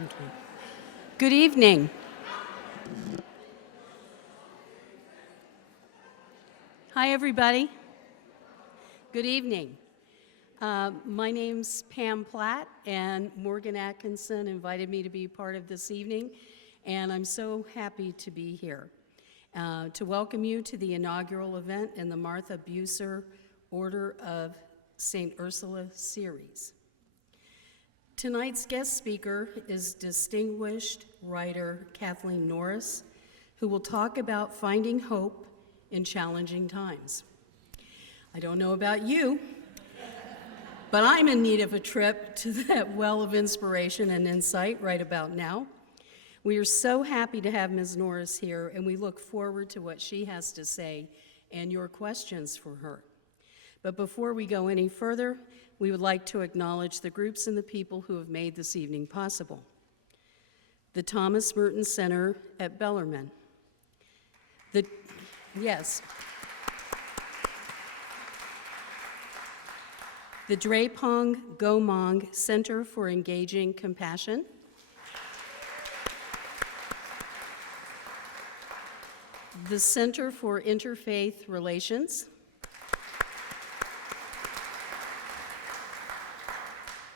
Okay. Good evening. Hi, everybody. Good evening. My name's Pam Platt, and Morgan Atkinson invited me to be part of this evening, and I'm so happy to be here to welcome you to the inaugural event in the Martha Buser Order of St. Ursula series. Tonight's guest speaker is distinguished writer Kathleen Norris, who will talk about finding hope in challenging times. I don't know about you, but I'm in need of a trip to that well of inspiration and insight right about now. We are so happy to have Ms. Norris here, and we look forward to what she has to say and your questions for her. But before we go any further, we would like to acknowledge the groups and the people who have made this evening possible. The Thomas Merton Center at Bellarmine. The Drepung Gomong Center for Engaging Compassion. The Center for Interfaith Relations.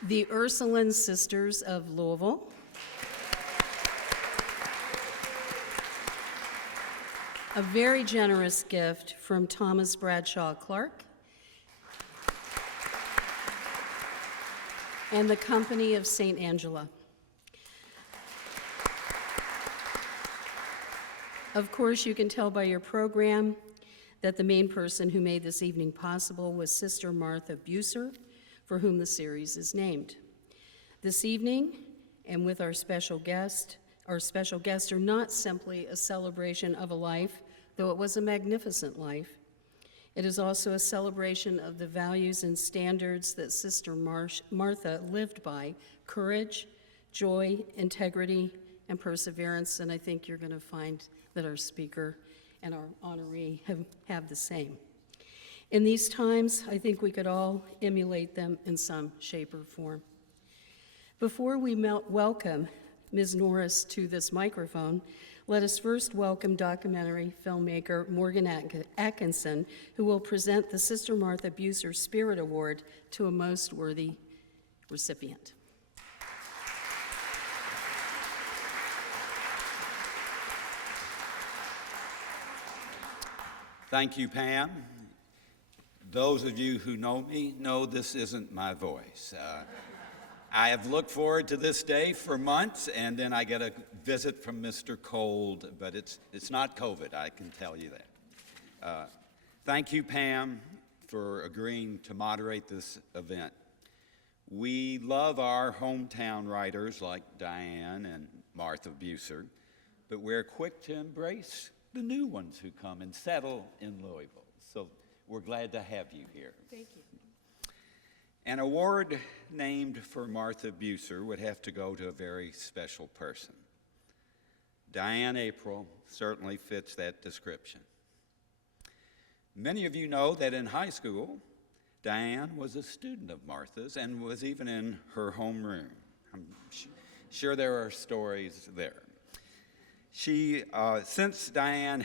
The Ursuline Sisters of Louisville. A very generous gift from Thomas Bradshaw Clark. And the Company of St. Angela. Of course, you can tell by your program that the main person who made this evening possible was Sister Martha Buser, for whom the series is named. This evening, and with our special guests are not simply a celebration of a life, though it was a magnificent life. It is also a celebration of the values and standards that Sister Martha lived by: courage, joy, integrity, and perseverance, and I think you're going to find that our speaker and our honoree have the same. In these times, I think we could all emulate them in some shape or form. Before we welcome Ms. Norris to this microphone, let us first welcome documentary filmmaker Morgan Atkinson, who will present the Sister Martha Buser Spirit Award to a most worthy recipient. Thank you, Pam. Those of you who know me know this isn't my voice. I have looked forward to this day for months, and then I get a visit from Mr. Cold, but it's not COVID, I can tell you that. Thank you, Pam, for agreeing to moderate this event. We love our hometown writers like Dianne and Martha Buser, but we're quick to embrace the new ones who come and settle in Louisville. So we're glad to have you here. Thank you. An award named for Martha Buser would have to go to a very special person. Dianne Aprile certainly fits that description. Many of you know that in high school, Dianne was a student of Martha's and was even in her homeroom. I'm sure there are stories there. Since Dianne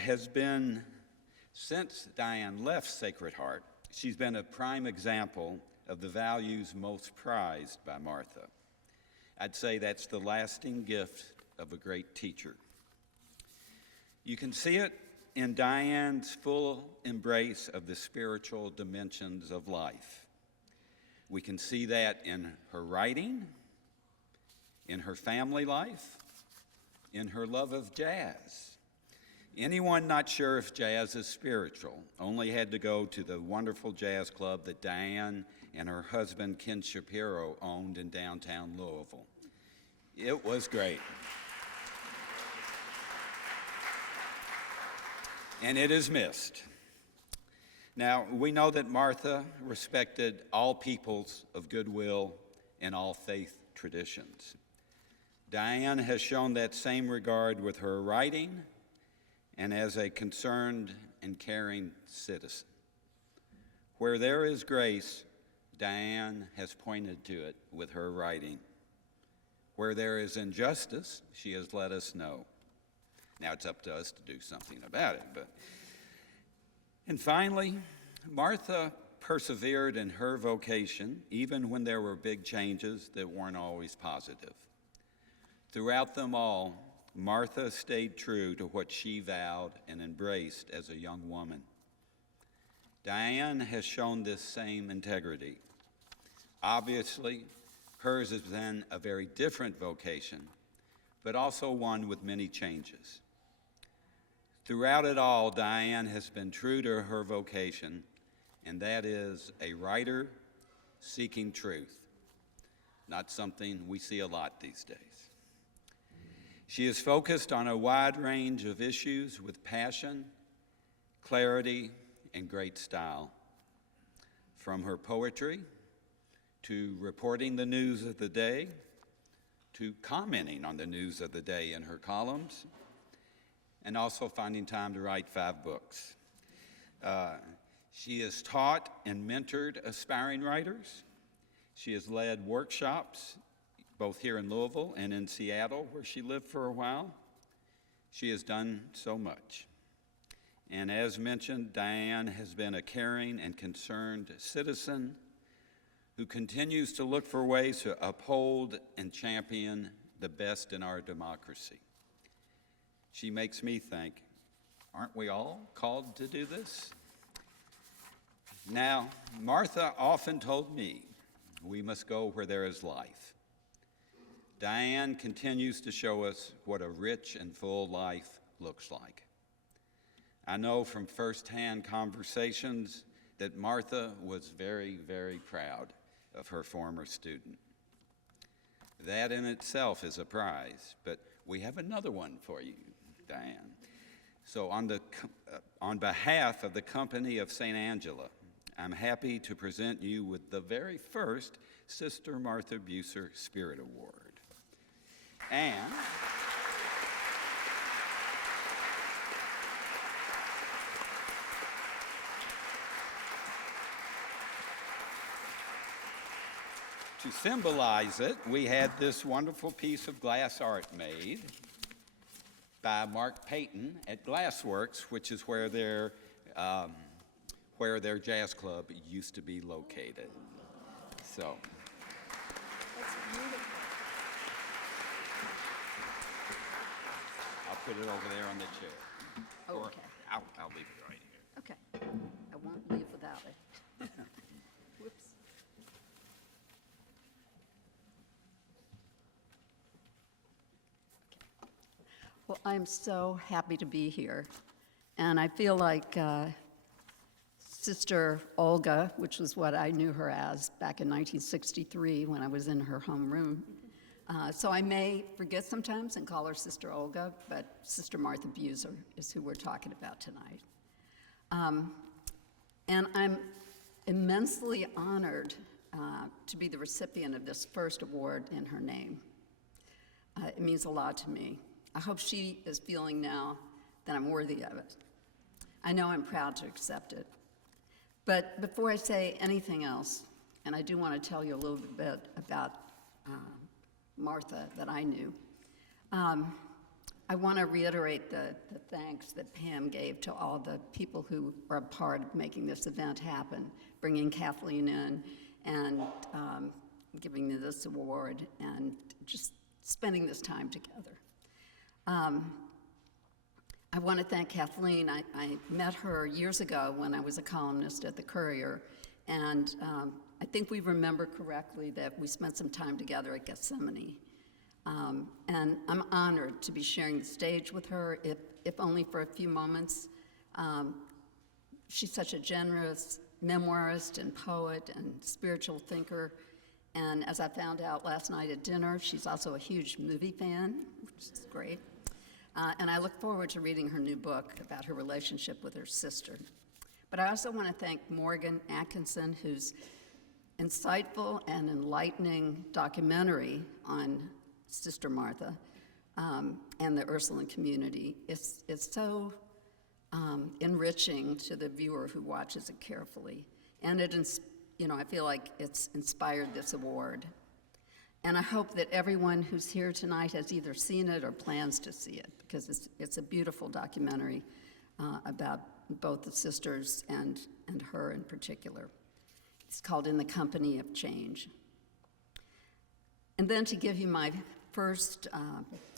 left Sacred Heart, she's been a prime example of the values most prized by Martha. I'd say that's the lasting gift of a great teacher. You can see it in Dianne's full embrace of the spiritual dimensions of life. We can see that in her writing, in her family life, in her love of jazz. Anyone not sure if jazz is spiritual only had to go to the wonderful jazz club that Dianne and her husband Ken Shapiro owned in downtown Louisville. It was great. And it is missed. Now, we know that Martha respected all peoples of goodwill and all faith traditions. Dianne has shown that same regard with her writing and as a concerned and caring citizen. Where there is grace, Dianne has pointed to it with her writing. Where there is injustice, she has let us know. Now it's up to us to do something about it. And finally, Martha persevered in her vocation, even when there were big changes that weren't always positive. Throughout them all, Martha stayed true to what she vowed and embraced as a young woman. Dianne has shown this same integrity. Obviously, hers has been a very different vocation, but also one with many changes. Throughout it all, Dianne has been true to her vocation, and that is a writer seeking truth, not something we see a lot these days. She is focused on a wide range of issues with passion, clarity, and great style. From her poetry, to reporting the news of the day, to commenting on the news of the day in her columns, and also finding time to write 5 books. She has taught and mentored aspiring writers. She has led workshops, both here in Louisville and in Seattle, where she lived for a while. She has done so much. And as mentioned, Dianne has been a caring and concerned citizen who continues to look for ways to uphold and champion the best in our democracy. She makes me think, aren't we all called to do this? Now, Martha often told me, we must go where there is life. Dianne continues to show us what a rich and full life looks like. I know from firsthand conversations that Martha was very, very proud of her former student. That in itself is a prize, but we have another one for you, Dianne. So on behalf of the Company of St. Angela, I'm happy to present you with the very first Sister Martha Buser Spirit Award. And to symbolize it, we had this wonderful piece of glass art made by Mark Payton at Glassworks, which is where their jazz club used to be located. So. That's beautiful. I'll put it over there on the chair. Oh, Or okay. I'll leave it right here. Okay. I won't leave without it. Whoops. Well, I'm so happy to be here. And I feel like Sister Olga, which was what I knew her as back in 1963 when I was in her homeroom. So I may forget sometimes and call her Sister Olga, but Sister Martha Buser is who we're talking about tonight. And I'm immensely honored to be the recipient of this first award in her name. It means a lot to me. I hope she is feeling now that I'm worthy of it. I know I'm proud to accept it. But before I say anything else, and I do want to tell you a little bit about Martha that I knew, I want to reiterate the thanks that Pam gave to all the people who are a part of making this event happen, bringing Kathleen in and giving me this award and just spending this time together. I want to thank Kathleen. I met her years ago when I was a columnist at the Courier, and I think we remember correctly that we spent some time together at Gethsemane. And I'm honored to be sharing the stage with her, if only for a few moments. She's such a generous memoirist and poet and spiritual thinker. And as I found out last night at dinner, she's also a huge movie fan, which is great. And I look forward to reading her new book about her relationship with her sister. But I also want to thank Morgan Atkinson, whose insightful and enlightening documentary on Sister Martha and the Ursuline community is so enriching to the viewer who watches it carefully. And I feel like it's inspired this award. And I hope that everyone who's here tonight has either seen it or plans to see it, because it's a beautiful documentary about both the sisters and her in particular. It's called In the Company of Change. And then to give you my first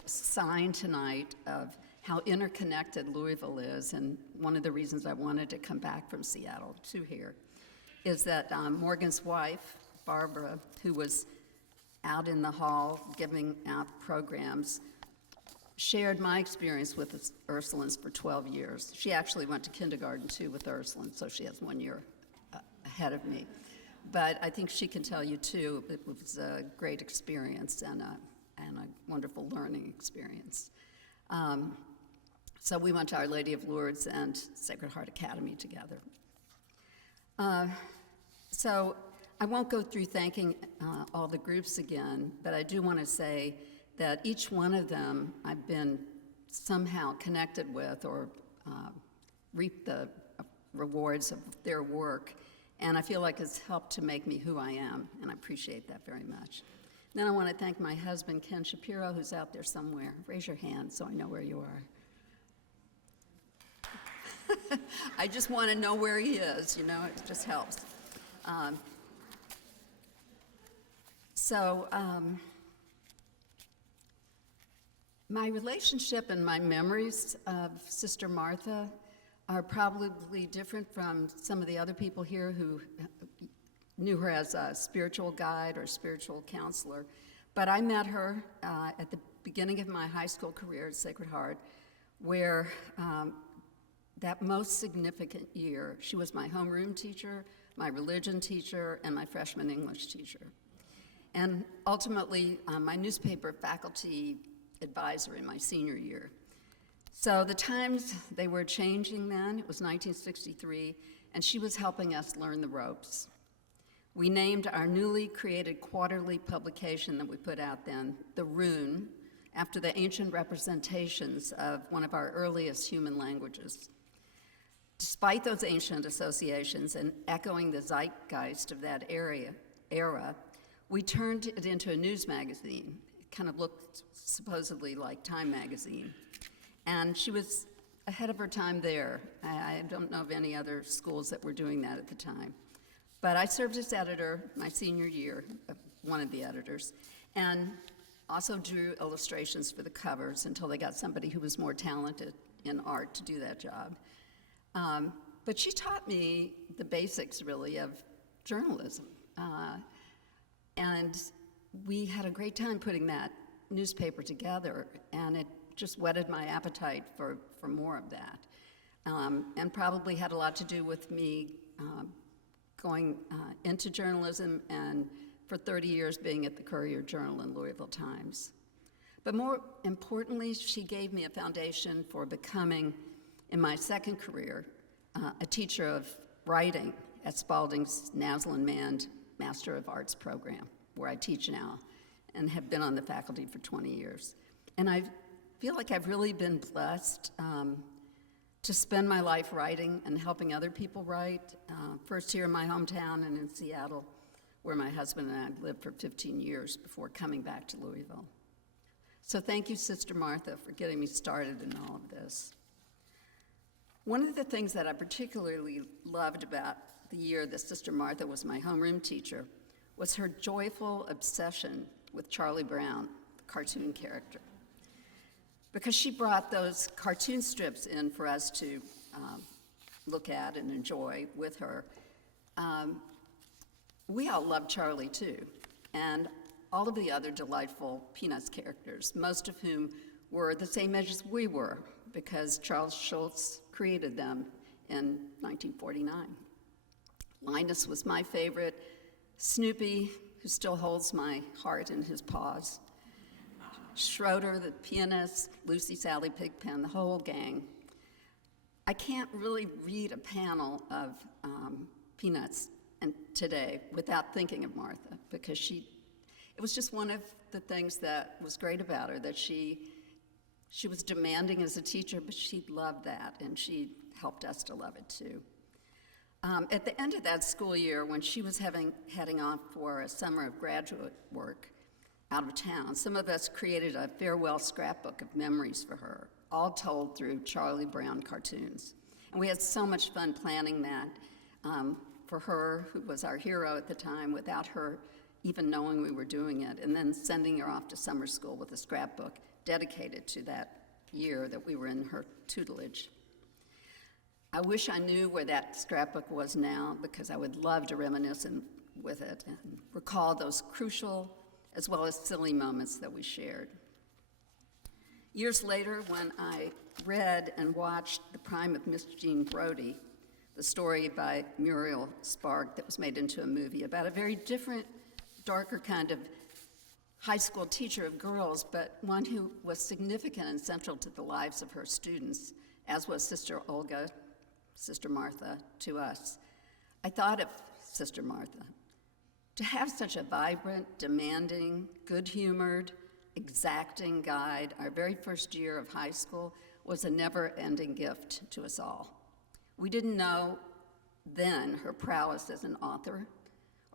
sign tonight of how interconnected Louisville is, and one of the reasons I wanted to come back from Seattle to here, is that Morgan's wife, Barbara, who was out in the hall giving out programs, shared my experience with the Ursulines for 12 years. She actually went to kindergarten too with the Ursulines, so she has 1 year ahead of me. But I think she can tell you too, it was a great experience and a wonderful learning experience. So we went to Our Lady of Lourdes and Sacred Heart Academy together. So I won't go through thanking all the groups again, but I do want to say that each one of them I've been somehow connected with or reaped the rewards of their work, and I feel like it's helped to make me who I am, and I appreciate that very much. Then I want to thank my husband, Ken Shapiro, who's out there somewhere. Raise your hand so I know where you are. I just want to know where he is, you know, it just helps. My relationship and my memories of Sister Martha are probably different from some of the other people here who knew her as a spiritual guide or spiritual counselor. But I met her at the beginning of my high school career at Sacred Heart, where that most significant year, she was my homeroom teacher, my religion teacher, and my freshman English teacher. And ultimately, my newspaper faculty advisor in my senior year. So the times, they were changing then. It was 1963, and she was helping us learn the ropes. We named our newly created quarterly publication that we put out then, The Rune, after the ancient representations of one of our earliest human languages. Despite those ancient associations and echoing the zeitgeist of that era, we turned it into a news magazine. It kind of looked supposedly like Time magazine. And she was ahead of her time there. I don't know of any other schools that were doing that at the time. But I served as editor my senior year, one of the editors, and also drew illustrations for the covers until they got somebody who was more talented in art to do that job. But she taught me the basics, really, of journalism. And we had a great time putting that newspaper together, and it just whetted my appetite for more of that. And probably had a lot to do with me going into journalism and for 30 years being at the Courier-Journal and Louisville Times. But more importantly, she gave me a foundation for becoming, in my second career, a teacher of writing at Spalding's Naslin Mand Master of Arts program, where I teach now and have been on the faculty for 20 years. And I feel like I've really been blessed to spend my life writing and helping other people write, first here in my hometown and in Seattle, where my husband and I lived for 15 years before coming back to Louisville. So thank you, Sister Martha, for getting me started in all of this. One of the things that I particularly loved about the year that Sister Martha was my homeroom teacher was her joyful obsession with Charlie Brown, the cartoon character. Because she brought those cartoon strips in for us to look at and enjoy with her. We all loved Charlie too, and all of the other delightful Peanuts characters, most of whom were the same age as we were, because Charles Schulz created them in 1949. Linus was my favorite, Snoopy, who still holds my heart in his paws, Schroeder, the pianist, Lucy, Sally, Pigpen, the whole gang. I can't really read a panel of Peanuts today without thinking of Martha, because it was just one of the things that was great about her, that she was demanding as a teacher, but she loved that, and she helped us to love it too. At the end of that school year, when she was heading off for a summer of graduate work, out of town, some of us created a farewell scrapbook of memories for her, all told through Charlie Brown cartoons. And we had so much fun planning that for her, who was our hero at the time, without her even knowing we were doing it, and then sending her off to summer school with a scrapbook dedicated to that year that we were in her tutelage. I wish I knew where that scrapbook was now, because I would love to reminisce with it and recall those crucial as well as silly moments that we shared. Years later, when I read and watched The Prime of Miss Jean Brodie, the story by Muriel Spark that was made into a movie about a very different, darker kind of high school teacher of girls, but one who was significant and central to the lives of her students, as was Sister Olga, Sister Martha, to us. I thought of Sister Martha. To have such a vibrant, demanding, good-humored, exacting guide our very first year of high school was a never-ending gift to us all. We didn't know then her prowess as an author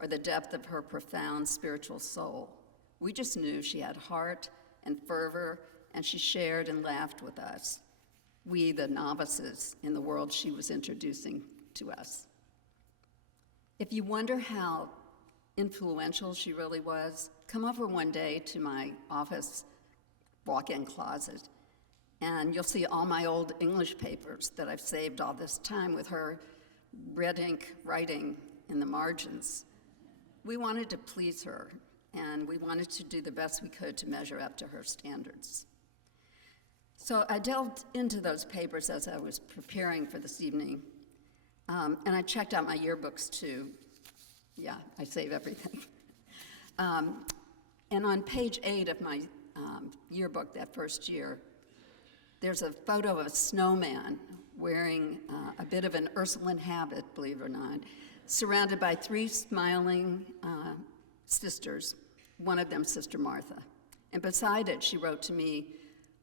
or the depth of her profound spiritual soul. We just knew she had heart and fervor, and she shared and laughed with us, we the novices in the world she was introducing to us. If you wonder how influential she really was, come over one day to my office walk-in closet, and you'll see all my old English papers that I've saved all this time with her red ink writing in the margins. We wanted to please her, and we wanted to do the best we could to measure up to her standards. So I delved into those papers as I was preparing for this evening, and I checked out my yearbooks too. Yeah, I save everything. And on page 8 of my yearbook that first year, there's a photo of a snowman wearing a bit of an Ursuline habit, believe it or not, surrounded by 3 smiling sisters, one of them Sister Martha. And beside it, she wrote to me,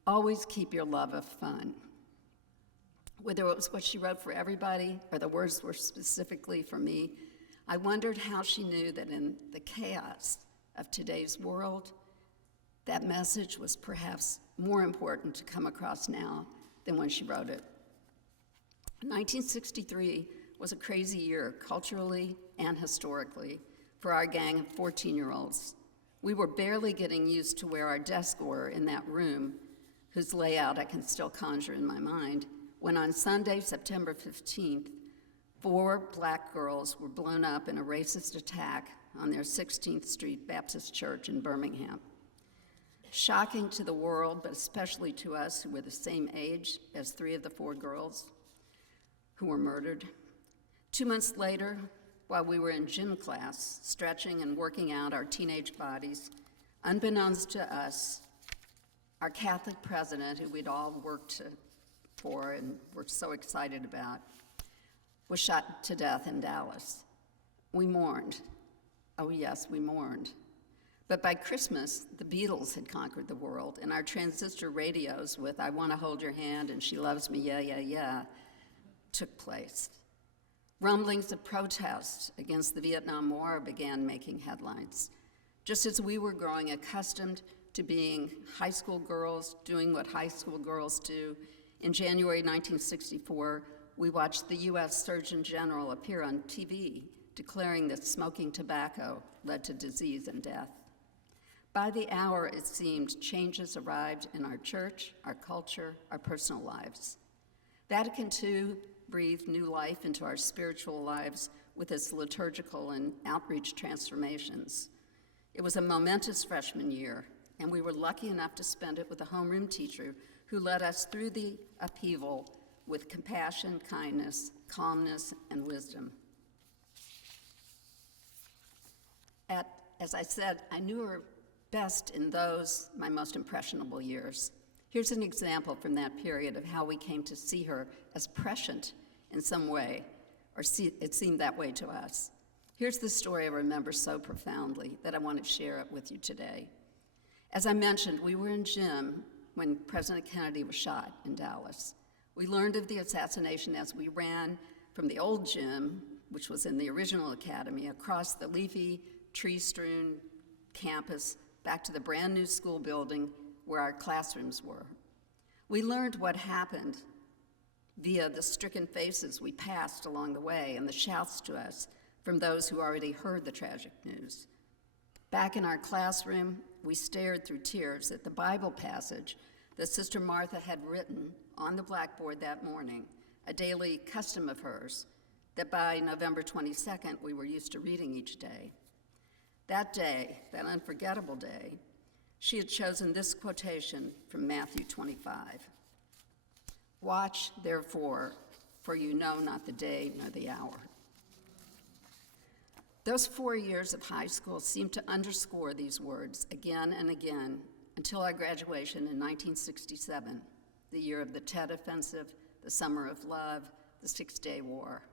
"Always keep your love of fun." Whether it was what she wrote for everybody or the words were specifically for me, I wondered how she knew that in the chaos of today's world, that message was perhaps more important to come across now than when she wrote it. 1963 was a crazy year, culturally and historically, for our gang of 14-year-olds. We were barely getting used to where our desks were in that room, whose layout I can still conjure in my mind, when on Sunday, September 15th, 4 black girls were blown up in a racist attack on their 16th Street Baptist Church in Birmingham. Shocking to the world, but especially to us who were the same age as 3 of the 4 girls who were murdered. 2 months later, while we were in gym class, stretching and working out our teenage bodies, unbeknownst to us, our Catholic president, who we'd all worked for and were so excited about, was shot to death in Dallas. We mourned. Oh yes, we mourned. But by Christmas, the Beatles had conquered the world, and our transistor radios with "I Want to Hold Your Hand" and "She Loves Me, Yeah, Yeah, Yeah" took place. Rumblings of protest against the Vietnam War began making headlines. Just as we were growing accustomed to being high school girls, doing what high school girls do, in January 1964, we watched the U.S. Surgeon General appear on TV declaring that smoking tobacco led to disease and death. By the hour, it seemed, changes arrived in our church, our culture, our personal lives. Vatican II breathed new life into our spiritual lives with its liturgical and outreach transformations. It was a momentous freshman year, and we were lucky enough to spend it with a homeroom teacher who led us through the upheaval with compassion, kindness, calmness, and wisdom. As I said, I knew her best in those, my most impressionable years. Here's an example from that period of how we came to see her as prescient in some way, or it seemed that way to us. Here's the story I remember so profoundly that I want to share it with you today. As I mentioned, we were in gym when President Kennedy was shot in Dallas. We learned of the assassination as we ran from the old gym, which was in the original academy, across the leafy, tree-strewn campus back to the brand new school building where our classrooms were. We learned what happened via the stricken faces we passed along the way and the shouts to us from those who already heard the tragic news. Back in our classroom, we stared through tears at the Bible passage that Sister Martha had written on the blackboard that morning, a daily custom of hers that by November 22nd we were used to reading each day. That day, that unforgettable day, she had chosen this quotation from Matthew 25. "Watch, therefore, for you know not the day nor the hour." Those 4 years of high school seemed to underscore these words again and again until our graduation in 1967, the year of the Tet Offensive, the Summer of Love, the Six-Day War.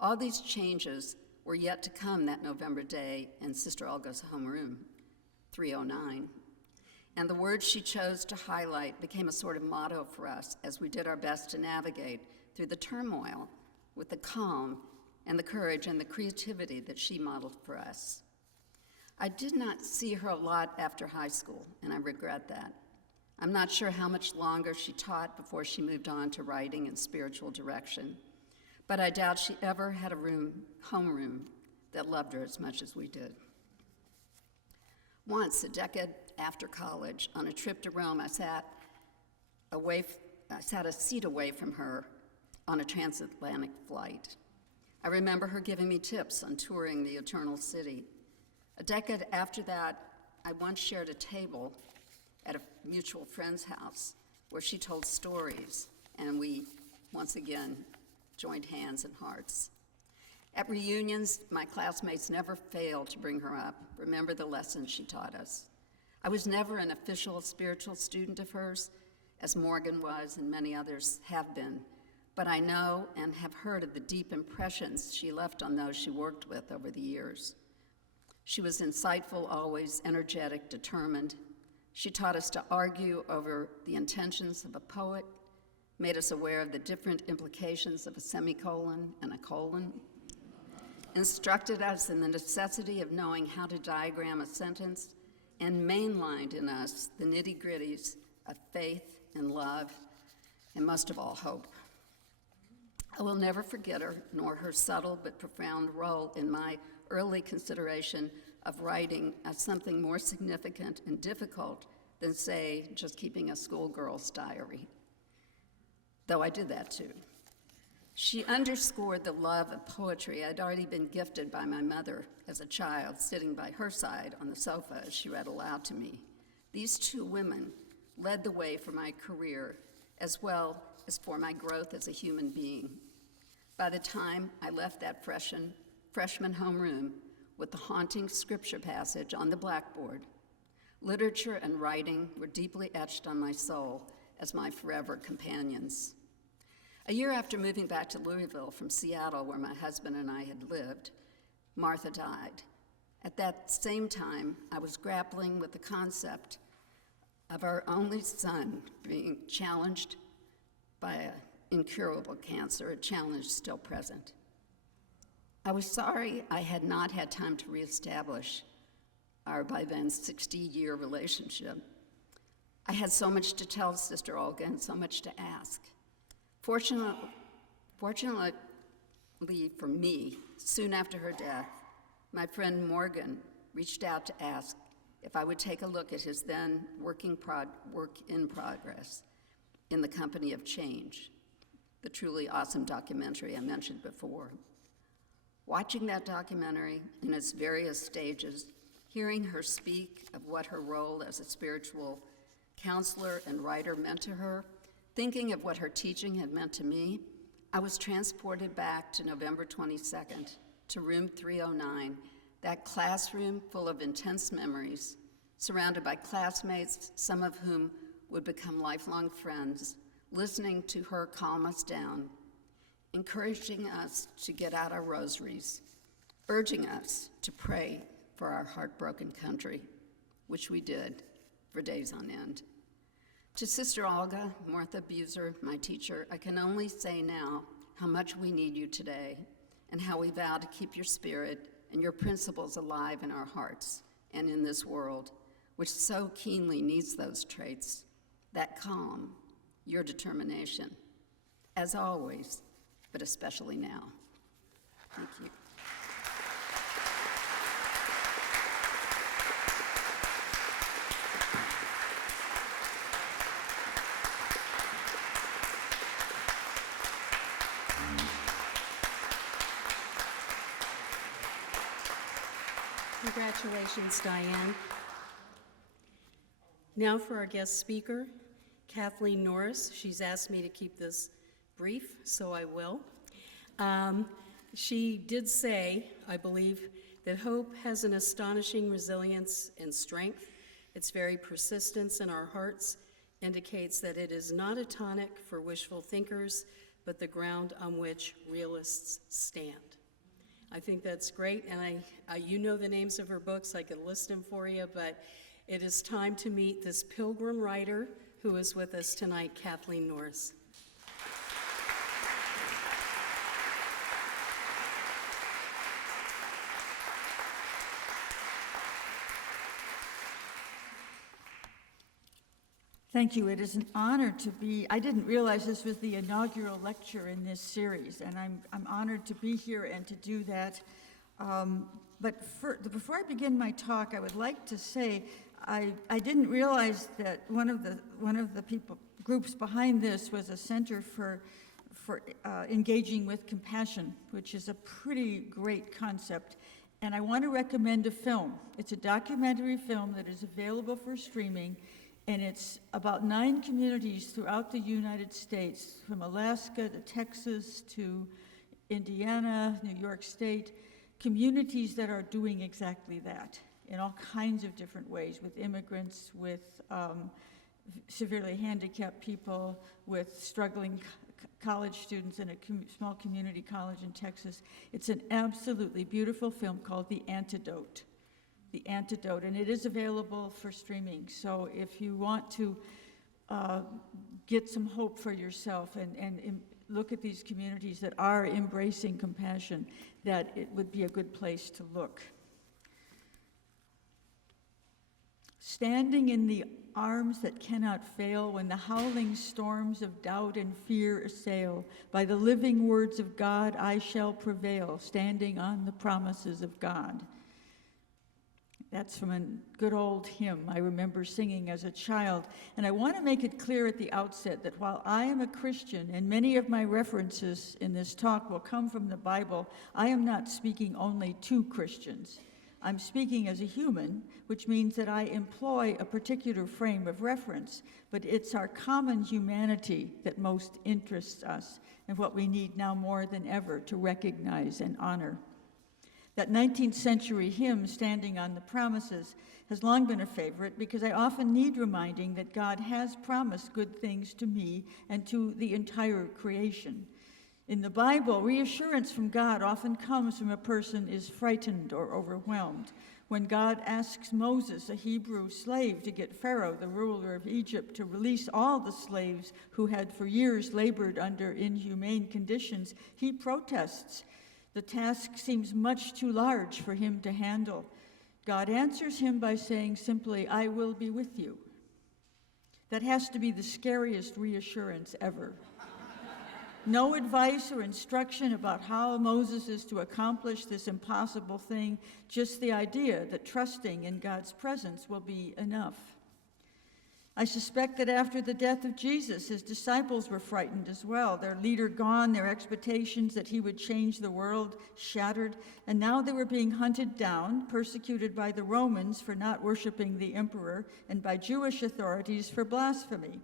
All these changes were yet to come that November day in Sister Olga's homeroom, 309. And the words she chose to highlight became a sort of motto for us as we did our best to navigate through the turmoil with the calm and the courage and the creativity that she modeled for us. I did not see her a lot after high school, and I regret that. I'm not sure how much longer she taught before she moved on to writing and spiritual direction, but I doubt she ever had a homeroom that loved her as much as we did. Once, a decade after college, on a trip to Rome, I sat a seat away from her on a transatlantic flight. I remember her giving me tips on touring the Eternal City. A decade after that, I once shared a table at a mutual friend's house where she told stories, and we, once again, joined hands and hearts. At reunions, my classmates never failed to bring her up, remember the lessons she taught us. I was never an official spiritual student of hers, as Morgan was and many others have been, but I know and have heard of the deep impressions she left on those she worked with over the years. She was insightful, always energetic, determined. She taught us to argue over the intentions of a poet, made us aware of the different implications of a semicolon and a colon, instructed us in the necessity of knowing how to diagram a sentence, and mainlined in us the nitty-gritties of faith and love, and most of all, hope. I will never forget her, nor her subtle but profound role in my early consideration of writing as something more significant and difficult than, say, just keeping a schoolgirl's diary, though I did that too. She underscored the love of poetry I'd already been gifted by my mother as a child, sitting by her side on the sofa as she read aloud to me. These two women led the way for my career, as well as for my growth as a human being. By the time I left that freshman homeroom with the haunting scripture passage on the blackboard, literature and writing were deeply etched on my soul as my forever companions. A year after moving back to Louisville from Seattle, where my husband and I had lived, Martha died. At that same time, I was grappling with the concept of our only son being challenged by an incurable cancer, a challenge still present. I was sorry I had not had time to reestablish our by then 60-year relationship. I had so much to tell Sister Olga and so much to ask. Fortunately for me, soon after her death, my friend Morgan reached out to ask if I would take a look at his then work in progress, In the Company of Change, the truly awesome documentary I mentioned before. Watching that documentary in its various stages, hearing her speak of what her role as a spiritual counselor and writer meant to her, thinking of what her teaching had meant to me, I was transported back to November 22nd, to room 309, that classroom full of intense memories, surrounded by classmates, some of whom would become lifelong friends, listening to her calm us down, encouraging us to get out our rosaries, urging us to pray for our heartbroken country, which we did for days on end. To Sister Olga Martha Buser, my teacher, I can only say now how much we need you today and how we vow to keep your spirit and your principles alive in our hearts and in this world. which so keenly needs those traits, that calm, your determination, as always, but especially now. Thank you. Congratulations, Dianne. Now for our guest speaker, Kathleen Norris. She's asked me to keep this brief, so I will. She did say, I believe, that hope has an astonishing resilience and strength. Its very persistence in our hearts indicates that it is not a tonic for wishful thinkers, but the ground on which realists stand. I think that's great, and you know the names of her books. I could list them for you, but it is time to meet this pilgrim writer who is with us tonight, Kathleen Norris. Thank you. It is an honor to be, I didn't realize this was the inaugural lecture in this series, and I'm honored to be here and to do that. But before I begin my talk, I would like to say I didn't realize that one of the groups behind this was a center for engaging with compassion, which is a pretty great concept. And I want to recommend a film. It's a documentary film that is available for streaming. And it's about 9 communities throughout the United States, from Alaska to Texas to Indiana, New York State, communities that are doing exactly that in all kinds of different ways, with immigrants, with severely handicapped people, with struggling college students in a small community college in Texas. It's an absolutely beautiful film called The Antidote. The Antidote, and it is available for streaming. So if you want to get some hope for yourself and look at these communities that are embracing compassion, that it would be a good place to look. Standing in the arms that cannot fail when the howling storms of doubt and fear assail, by the living words of God I shall prevail, standing on the promises of God. That's from a good old hymn I remember singing as a child. And I want to make it clear at the outset that while I am a Christian, and many of my references in this talk will come from the Bible, I am not speaking only to Christians. I'm speaking as a human, which means that I employ a particular frame of reference, but it's our common humanity that most interests us and what we need now more than ever to recognize and honor. That 19th century hymn, Standing on the Promises, has long been a favorite because I often need reminding that God has promised good things to me and to the entire creation. In the Bible, reassurance from God often comes from a person is frightened or overwhelmed. When God asks Moses, a Hebrew slave, to get Pharaoh, the ruler of Egypt, to release all the slaves who had for years labored under inhumane conditions, he protests. The task seems much too large for him to handle. God answers him by saying simply, I will be with you. That has to be the scariest reassurance ever. No advice or instruction about how Moses is to accomplish this impossible thing, just the idea that trusting in God's presence will be enough. I suspect that after the death of Jesus, his disciples were frightened as well. Their leader gone, their expectations that he would change the world shattered, and now they were being hunted down, persecuted by the Romans for not worshiping the emperor, and by Jewish authorities for blasphemy.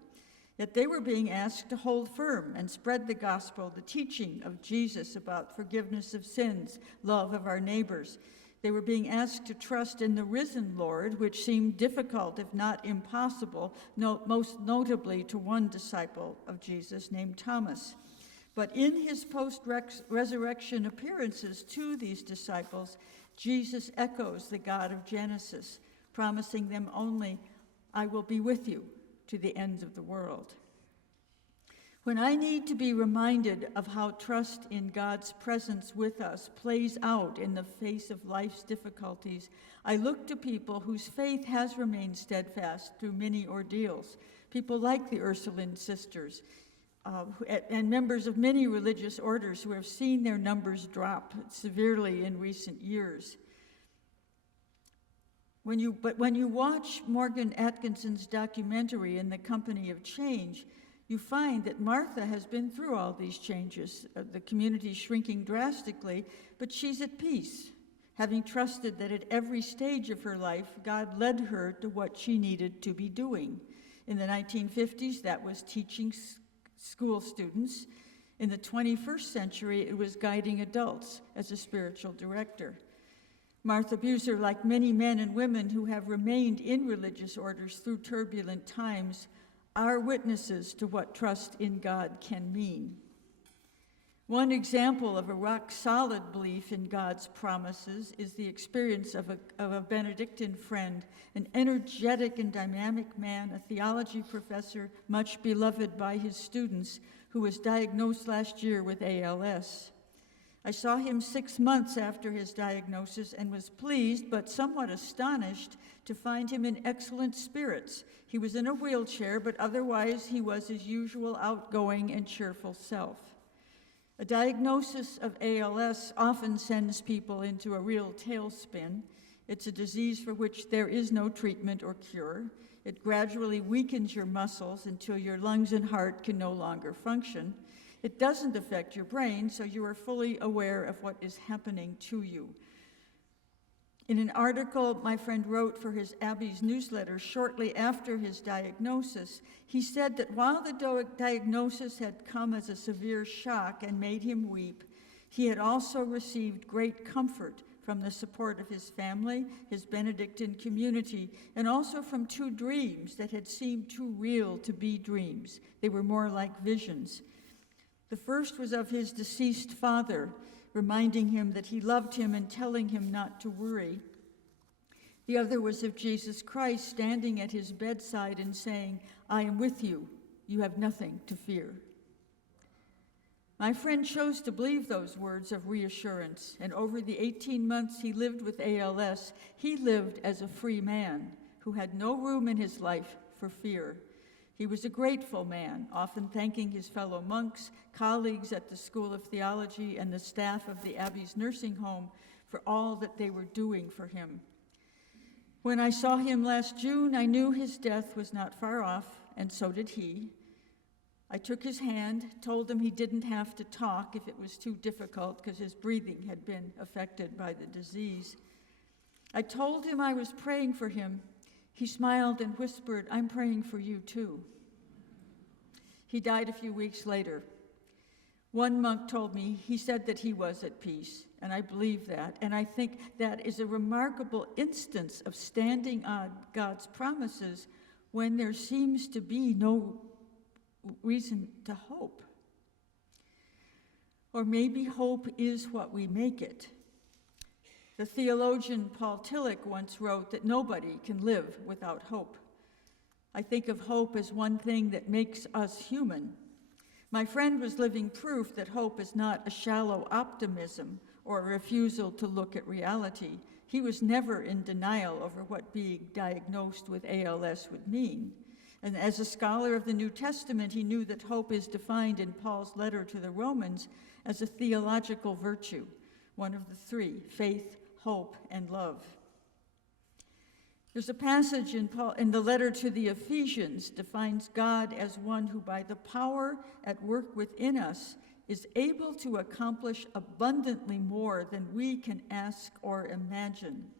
Yet they were being asked to hold firm and spread the gospel, the teaching of Jesus about forgiveness of sins, love of our neighbors. They were being asked to trust in the risen Lord, which seemed difficult, if not impossible, most notably to one disciple of Jesus named Thomas. But in his post-resurrection appearances to these disciples, Jesus echoes the God of Genesis, promising them only, I will be with you to the ends of the world. When I need to be reminded of how trust in God's presence with us plays out in the face of life's difficulties, I look to people whose faith has remained steadfast through many ordeals, people like the Ursuline sisters, and members of many religious orders who have seen their numbers drop severely in recent years. When you watch Morgan Atkinson's documentary, In the Company of Change, you find that Martha has been through all these changes, the community shrinking drastically, but she's at peace, having trusted that at every stage of her life, God led her to what she needed to be doing. In the 1950s, that was teaching school students. In the 21st century, it was guiding adults as a spiritual director. Martha Buser, like many men and women who have remained in religious orders through turbulent times, are witnesses to what trust in God can mean. One example of a rock-solid belief in God's promises is the experience of a Benedictine friend, an energetic and dynamic man, a theology professor much beloved by his students, who was diagnosed last year with ALS. I saw him 6 months after his diagnosis and was pleased but somewhat astonished to find him in excellent spirits. He was in a wheelchair, but otherwise he was his usual outgoing and cheerful self. A diagnosis of ALS often sends people into a real tailspin. It's a disease for which there is no treatment or cure. It gradually weakens your muscles until your lungs and heart can no longer function. It doesn't affect your brain, so you are fully aware of what is happening to you. In an article my friend wrote for his Abby's newsletter shortly after his diagnosis, he said that while the diagnosis had come as a severe shock and made him weep, he had also received great comfort from the support of his family, his Benedictine community, and also from 2 dreams that had seemed too real to be dreams. They were more like visions. The first was of his deceased father, reminding him that he loved him and telling him not to worry. The other was of Jesus Christ standing at his bedside and saying, "I am with you. You have nothing to fear." My friend chose to believe those words of reassurance, and over the 18 months he lived with ALS, he lived as a free man who had no room in his life for fear. He was a grateful man, often thanking his fellow monks, colleagues at the School of Theology, and the staff of the Abbey's nursing home for all that they were doing for him. When I saw him last June, I knew his death was not far off, and so did he. I took his hand, told him he didn't have to talk if it was too difficult because his breathing had been affected by the disease. I told him I was praying for him. He smiled and whispered, "I'm praying for you too." He died a few weeks later. One monk told me he said that he was at peace, and I believe that. And I think that is a remarkable instance of standing on God's promises when there seems to be no reason to hope. Or maybe hope is what we make it. The theologian Paul Tillich once wrote that nobody can live without hope. I think of hope as one thing that makes us human. My friend was living proof that hope is not a shallow optimism or a refusal to look at reality. He was never in denial over what being diagnosed with ALS would mean. And as a scholar of the New Testament, he knew that hope is defined in Paul's letter to the Romans as a theological virtue, one of the 3, faith, hope, and love. There's a passage in the letter to the Ephesians defines God as one who by the power at work within us is able to accomplish abundantly more than we can ask or imagine.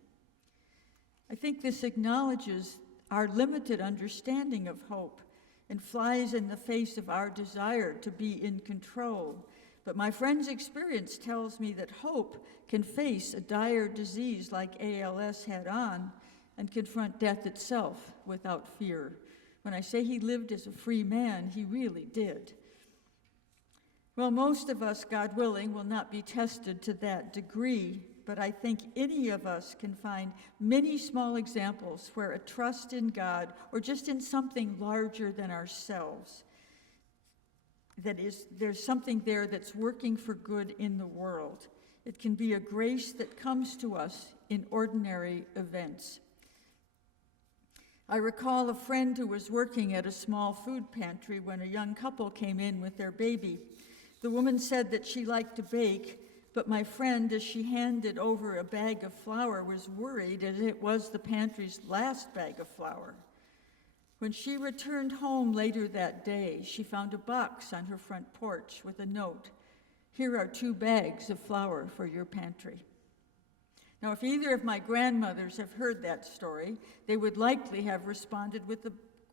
I think this acknowledges our limited understanding of hope and flies in the face of our desire to be in control. But my friend's experience tells me that hope can face a dire disease like ALS head on and confront death itself without fear. When I say he lived as a free man, he really did. Well, most of us, God willing, will not be tested to that degree, but I think any of us can find many small examples where a trust in God or just in something larger than ourselves there's something there that's working for good in the world. It can be a grace that comes to us in ordinary events. I recall a friend who was working at a small food pantry when a young couple came in with their baby. The woman said that she liked to bake, but my friend, as she handed over a bag of flour, was worried as it was the pantry's last bag of flour. When she returned home later that day, she found a box on her front porch with a note. "Here are 2 bags of flour for your pantry." Now, if either of my grandmothers have heard that story, they would likely have responded with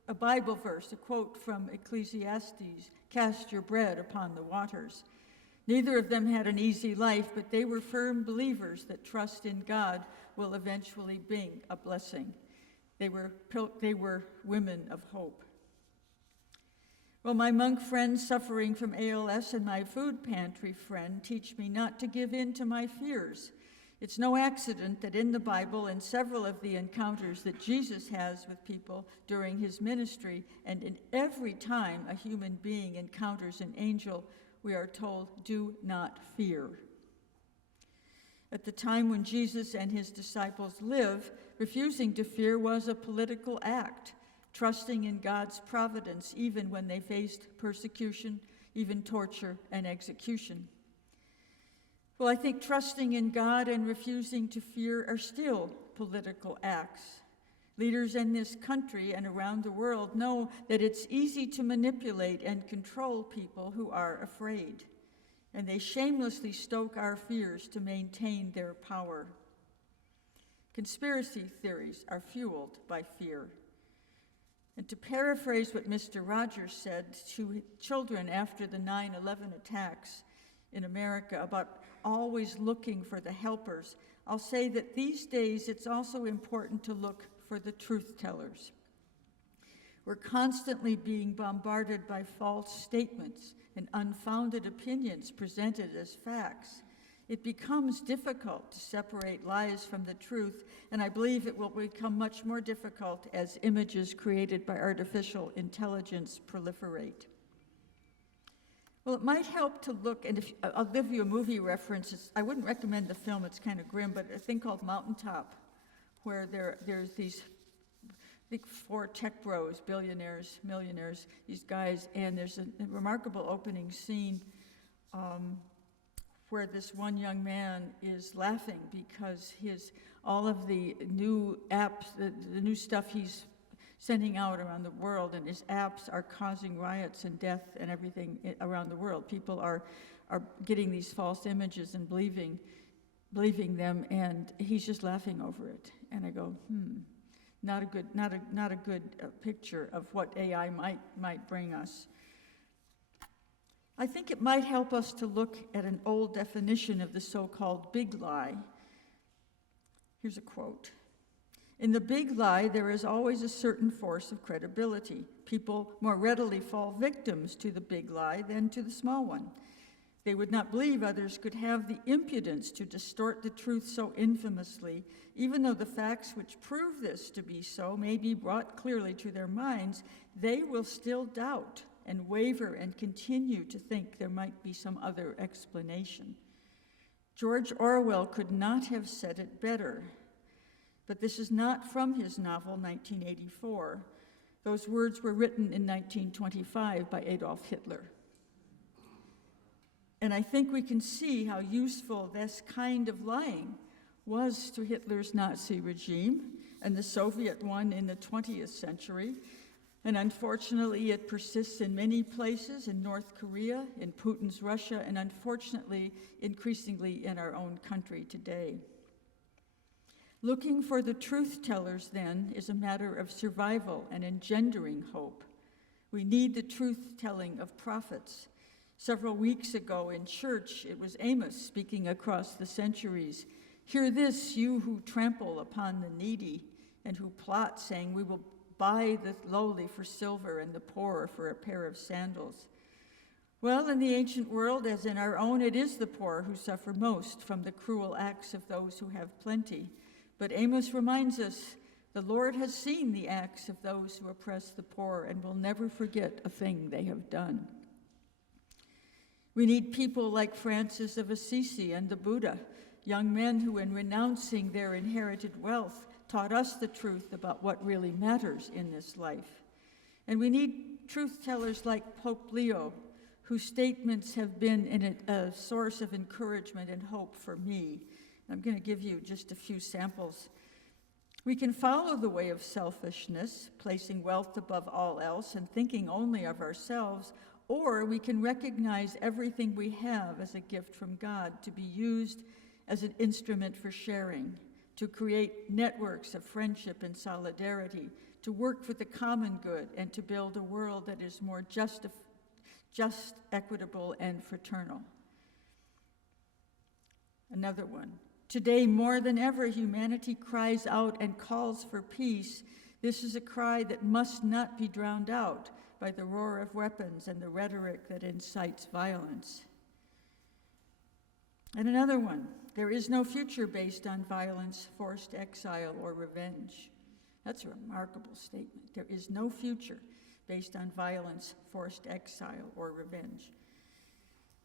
a Bible verse, a quote from Ecclesiastes, "Cast your bread upon the waters." Neither of them had an easy life, but they were firm believers that trust in God will eventually bring a blessing. They were women of hope. Well, my monk friend suffering from ALS and my food pantry friend teach me not to give in to my fears. It's no accident that in the Bible, in several of the encounters that Jesus has with people during his ministry, and in every time a human being encounters an angel, we are told, "Do not fear." At the time when Jesus and his disciples lived, refusing to fear was a political act, trusting in God's providence even when they faced persecution, even torture and execution. Well, I think trusting in God and refusing to fear are still political acts. Leaders in this country and around the world know that it's easy to manipulate and control people who are afraid, and they shamelessly stoke our fears to maintain their power. Conspiracy theories are fueled by fear. And to paraphrase what Mr. Rogers said to children after the 9/11 attacks in America about always looking for the helpers, I'll say that these days it's also important to look for the truth tellers. We're constantly being bombarded by false statements and unfounded opinions presented as facts. It becomes difficult to separate lies from the truth, and I believe it will become much more difficult as images created by artificial intelligence proliferate. Well, it might help to look, and I'll give you a movie reference. I wouldn't recommend the film, it's kind of grim, but a thing called Mountaintop, where there's these big 4 tech bros, billionaires, millionaires, these guys, and there's a remarkable opening scene where this one young man is laughing because all of the new apps, the new stuff he's sending out around the world, and his apps are causing riots and death and everything around the world. People are getting these false images and believing them, and he's just laughing over it. And I go, not a good picture of what AI might bring us. I think it might help us to look at an old definition of the so-called big lie. Here's a quote. "In the big lie, there is always a certain force of credibility. People more readily fall victims to the big lie than to the small one. They would not believe others could have the impudence to distort the truth so infamously, even though the facts which prove this to be so may be brought clearly to their minds. They will still doubt and waver and continue to think there might be some other explanation." George Orwell could not have said it better. But this is not from his novel, 1984. Those words were written in 1925 by Adolf Hitler. And I think we can see how useful this kind of lying was to Hitler's Nazi regime and the Soviet one in the 20th century. And unfortunately, it persists in many places, in North Korea, in Putin's Russia, and unfortunately, increasingly in our own country today. Looking for the truth tellers, then, is a matter of survival and engendering hope. We need the truth-telling of prophets. Several weeks ago in church, it was Amos speaking across the centuries. "Hear this, you who trample upon the needy and who plot, saying, we will buy the lowly for silver and the poor for a pair of sandals." Well, in the ancient world, as in our own, it is the poor who suffer most from the cruel acts of those who have plenty. But Amos reminds us, the Lord has seen the acts of those who oppress the poor and will never forget a thing they have done. We need people like Francis of Assisi and the Buddha, young men who, in renouncing their inherited wealth, taught us the truth about what really matters in this life. And we need truth tellers like Pope Leo, whose statements have been a source of encouragement and hope for me. I'm going to give you just a few samples. We can follow the way of selfishness, placing wealth above all else and thinking only of ourselves, or we can recognize everything we have as a gift from God to be used as an instrument for sharing, to create networks of friendship and solidarity, to work for the common good, and to build a world that is more just, equitable, and fraternal. Another one. Today, more than ever, humanity cries out and calls for peace. This is a cry that must not be drowned out by the roar of weapons and the rhetoric that incites violence. And another one. There is no future based on violence, forced exile, or revenge. That's a remarkable statement. There is no future based on violence, forced exile, or revenge.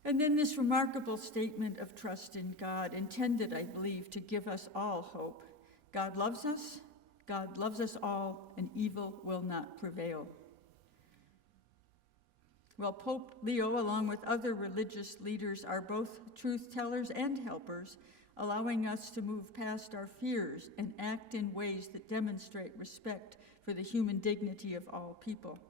And then this remarkable statement of trust in God, intended, I believe, to give us all hope. God loves us all, and evil will not prevail. Well, Pope Leo, along with other religious leaders, are both truth tellers and helpers, allowing us to move past our fears and act in ways that demonstrate respect for the human dignity of all people.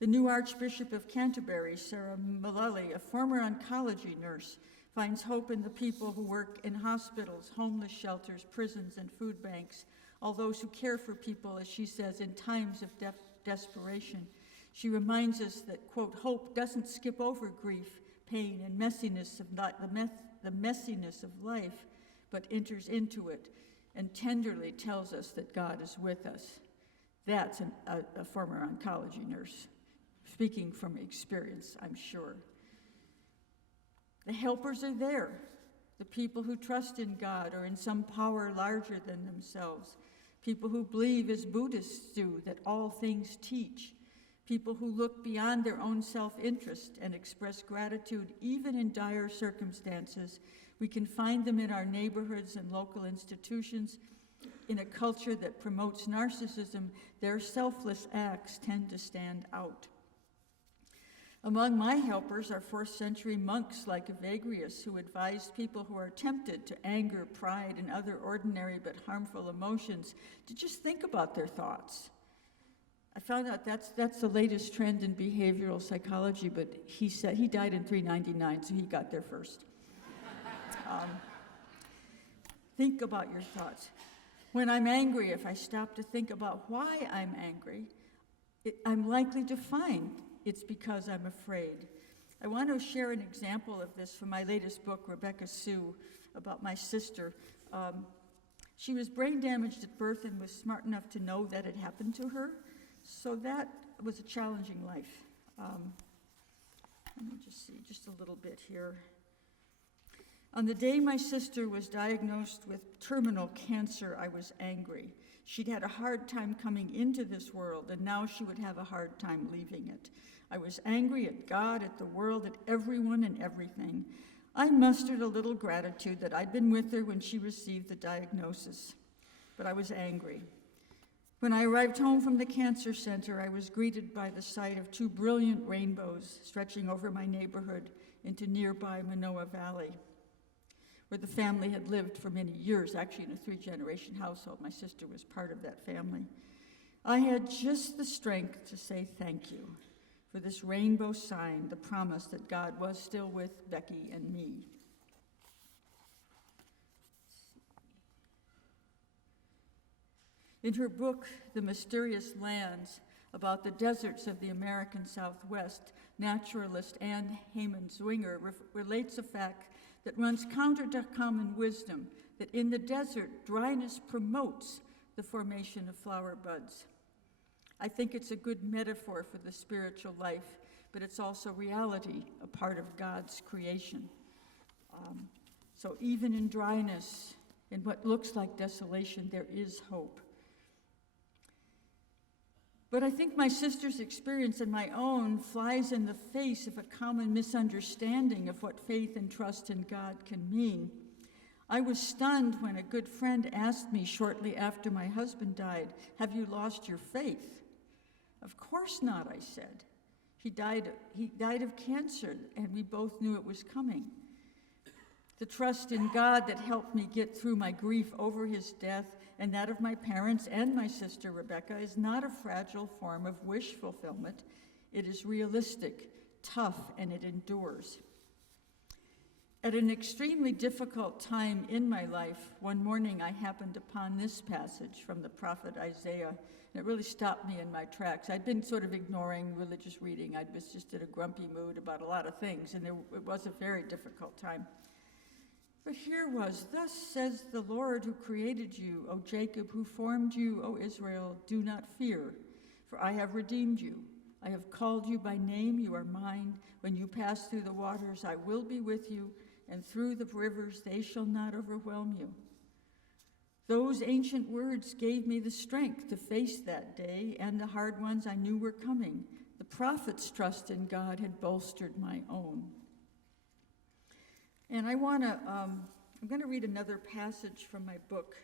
The new Archbishop of Canterbury, Sarah Mullally, a former oncology nurse, finds hope in the people who work in hospitals, homeless shelters, prisons, and food banks, all those who care for people, as she says, in times of desperation. She reminds us that, quote, hope doesn't skip over grief, pain, and messiness of the messiness of life, but enters into it and tenderly tells us that God is with us. That's a former oncology nurse, speaking from experience, I'm sure. The helpers are there, the people who trust in God or in some power larger than themselves, people who believe, as Buddhists do, that all things teach, people who look beyond their own self-interest and express gratitude even in dire circumstances. We can find them in our neighborhoods and local institutions. In a culture that promotes narcissism, their selfless acts tend to stand out. Among my helpers are 4th century monks like Evagrius, who advised people who are tempted to anger, pride, and other ordinary but harmful emotions to just think about their thoughts. I found out that's the latest trend in behavioral psychology, but he said he died in 399, so he got there first. Think about your thoughts. When I'm angry, if I stop to think about why I'm angry, I'm likely to find it's because I'm afraid. I want to share an example of this from my latest book, Rebecca Sue, about my sister. She was brain damaged at birth and was smart enough to know that it happened to her. So that was a challenging life. Let me just see, just a little bit here. On the day my sister was diagnosed with terminal cancer, I was angry. She'd had a hard time coming into this world, and now she would have a hard time leaving it. I was angry at God, at the world, at everyone and everything. I mustered a little gratitude that I'd been with her when she received the diagnosis, but I was angry. When I arrived home from the cancer center, I was greeted by the sight of 2 brilliant rainbows stretching over my neighborhood into nearby Manoa Valley, where the family had lived for many years, actually in a 3-generation household. My sister was part of that family. I had just the strength to say thank you for this rainbow sign, the promise that God was still with Becky and me. In her book, The Mysterious Lands, about the deserts of the American Southwest, naturalist Anne Heyman Zwinger relates a fact that runs counter to common wisdom, that in the desert, dryness promotes the formation of flower buds. I think it's a good metaphor for the spiritual life, but it's also reality, a part of God's creation. So even in dryness, in what looks like desolation, there is hope. But I think my sister's experience and my own flies in the face of a common misunderstanding of what faith and trust in God can mean. I was stunned when a good friend asked me shortly after my husband died, "Have you lost your faith?" "Of course not," I said. He died of cancer, and we both knew it was coming. The trust in God that helped me get through my grief over his death and that of my parents and my sister Rebecca is not a fragile form of wish fulfillment. It is realistic, tough, and it endures. At an extremely difficult time in my life, one morning I happened upon this passage from the prophet Isaiah, and it really stopped me in my tracks. I'd been sort of ignoring religious reading. I was just in a grumpy mood about a lot of things, and it was a very difficult time. But here was, "Thus says the Lord who created you, O Jacob, who formed you, O Israel, do not fear, for I have redeemed you. I have called you by name, you are mine. When you pass through the waters, I will be with you, and through the rivers, they shall not overwhelm you." Those ancient words gave me the strength to face that day and the hard ones I knew were coming. The prophet's trust in God had bolstered my own. And I'm going to read another passage from my book,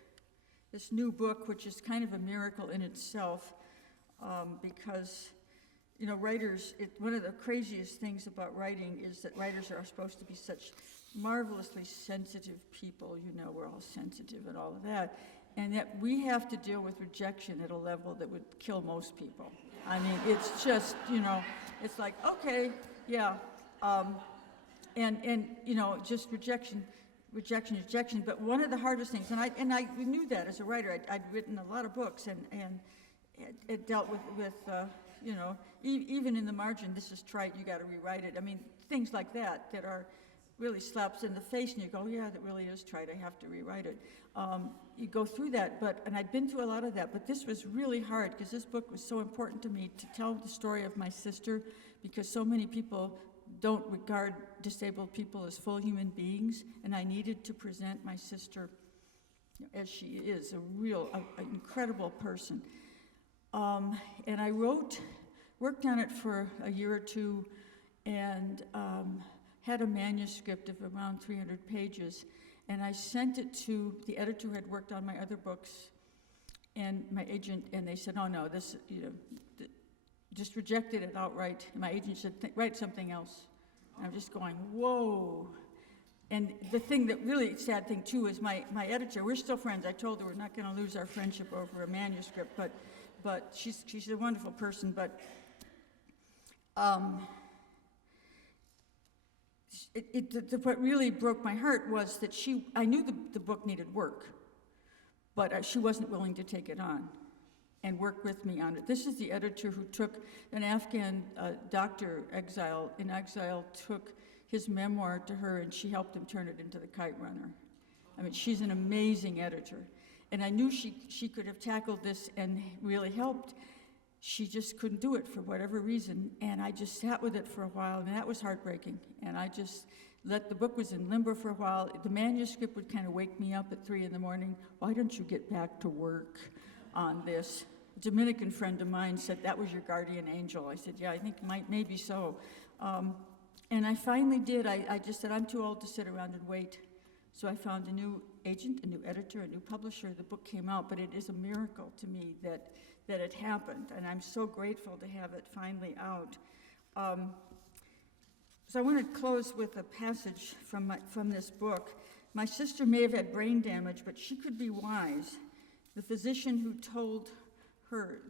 this new book, which is kind of a miracle in itself, because, writers, one of the craziest things about writing is that writers are supposed to be such marvelously sensitive people. We're all sensitive and all of that, and yet we have to deal with rejection at a level that would kill most people. I mean, it's just, it's like, okay, yeah, and just rejection. But one of the hardest things, and I knew that as a writer. I'd written a lot of books, and it dealt with even in the margin, "This is trite, you got to rewrite it." I mean, things like that are really slaps in the face, and you go, "Yeah, that really is trite. I have to rewrite it." You go through that, and I'd been through a lot of that, but this was really hard because this book was so important to me to tell the story of my sister, because so many people don't regard disabled people as full human beings, and I needed to present my sister as she is, an incredible person. And I worked on it for a year or two, and had a manuscript of around 300 pages, and I sent it to the editor who had worked on my other books and my agent, and they said, "Oh no, this, just rejected it outright." And my agent said, "Write something else." And I'm just going, whoa. And the thing that really sad thing too is my editor, we're still friends. I told her we're not going to lose our friendship over a manuscript, but she's a wonderful person. But what really broke my heart was that I knew the book needed work, but she wasn't willing to take it on and work with me on it. This is the editor who took an Afghan doctor in exile, took his memoir to her, and she helped him turn it into The Kite Runner. I mean, she's an amazing editor. And I knew she could have tackled this and really helped. She just couldn't do it for whatever reason, and I just sat with it for a while, and that was heartbreaking. And I just the book was in limbo for a while. The manuscript would kind of wake me up at 3 a.m. "Why don't you get back to work on this?" A Dominican friend of mine said, "That was your guardian angel." I said, "Yeah, I think maybe so." And I finally did. I just said, "I'm too old to sit around and wait." So I found a new agent, a new editor, a new publisher. The book came out, but it is a miracle to me that it happened, and I'm so grateful to have it finally out. So I want to close with a passage from this book. "My sister may have had brain damage, but she could be wise. The physician who told her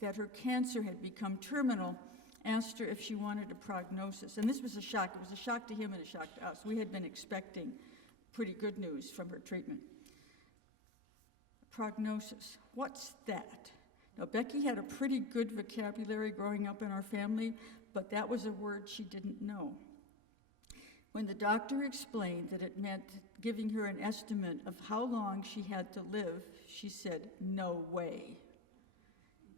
that her cancer had become terminal asked her if she wanted a prognosis." And this was a shock. It was a shock to him and a shock to us. We had been expecting pretty good news from her treatment. Prognosis, what's that? Now, Becky had a pretty good vocabulary growing up in our family, but that was a word she didn't know. When the doctor explained that it meant giving her an estimate of how long she had to live, she said, "No way."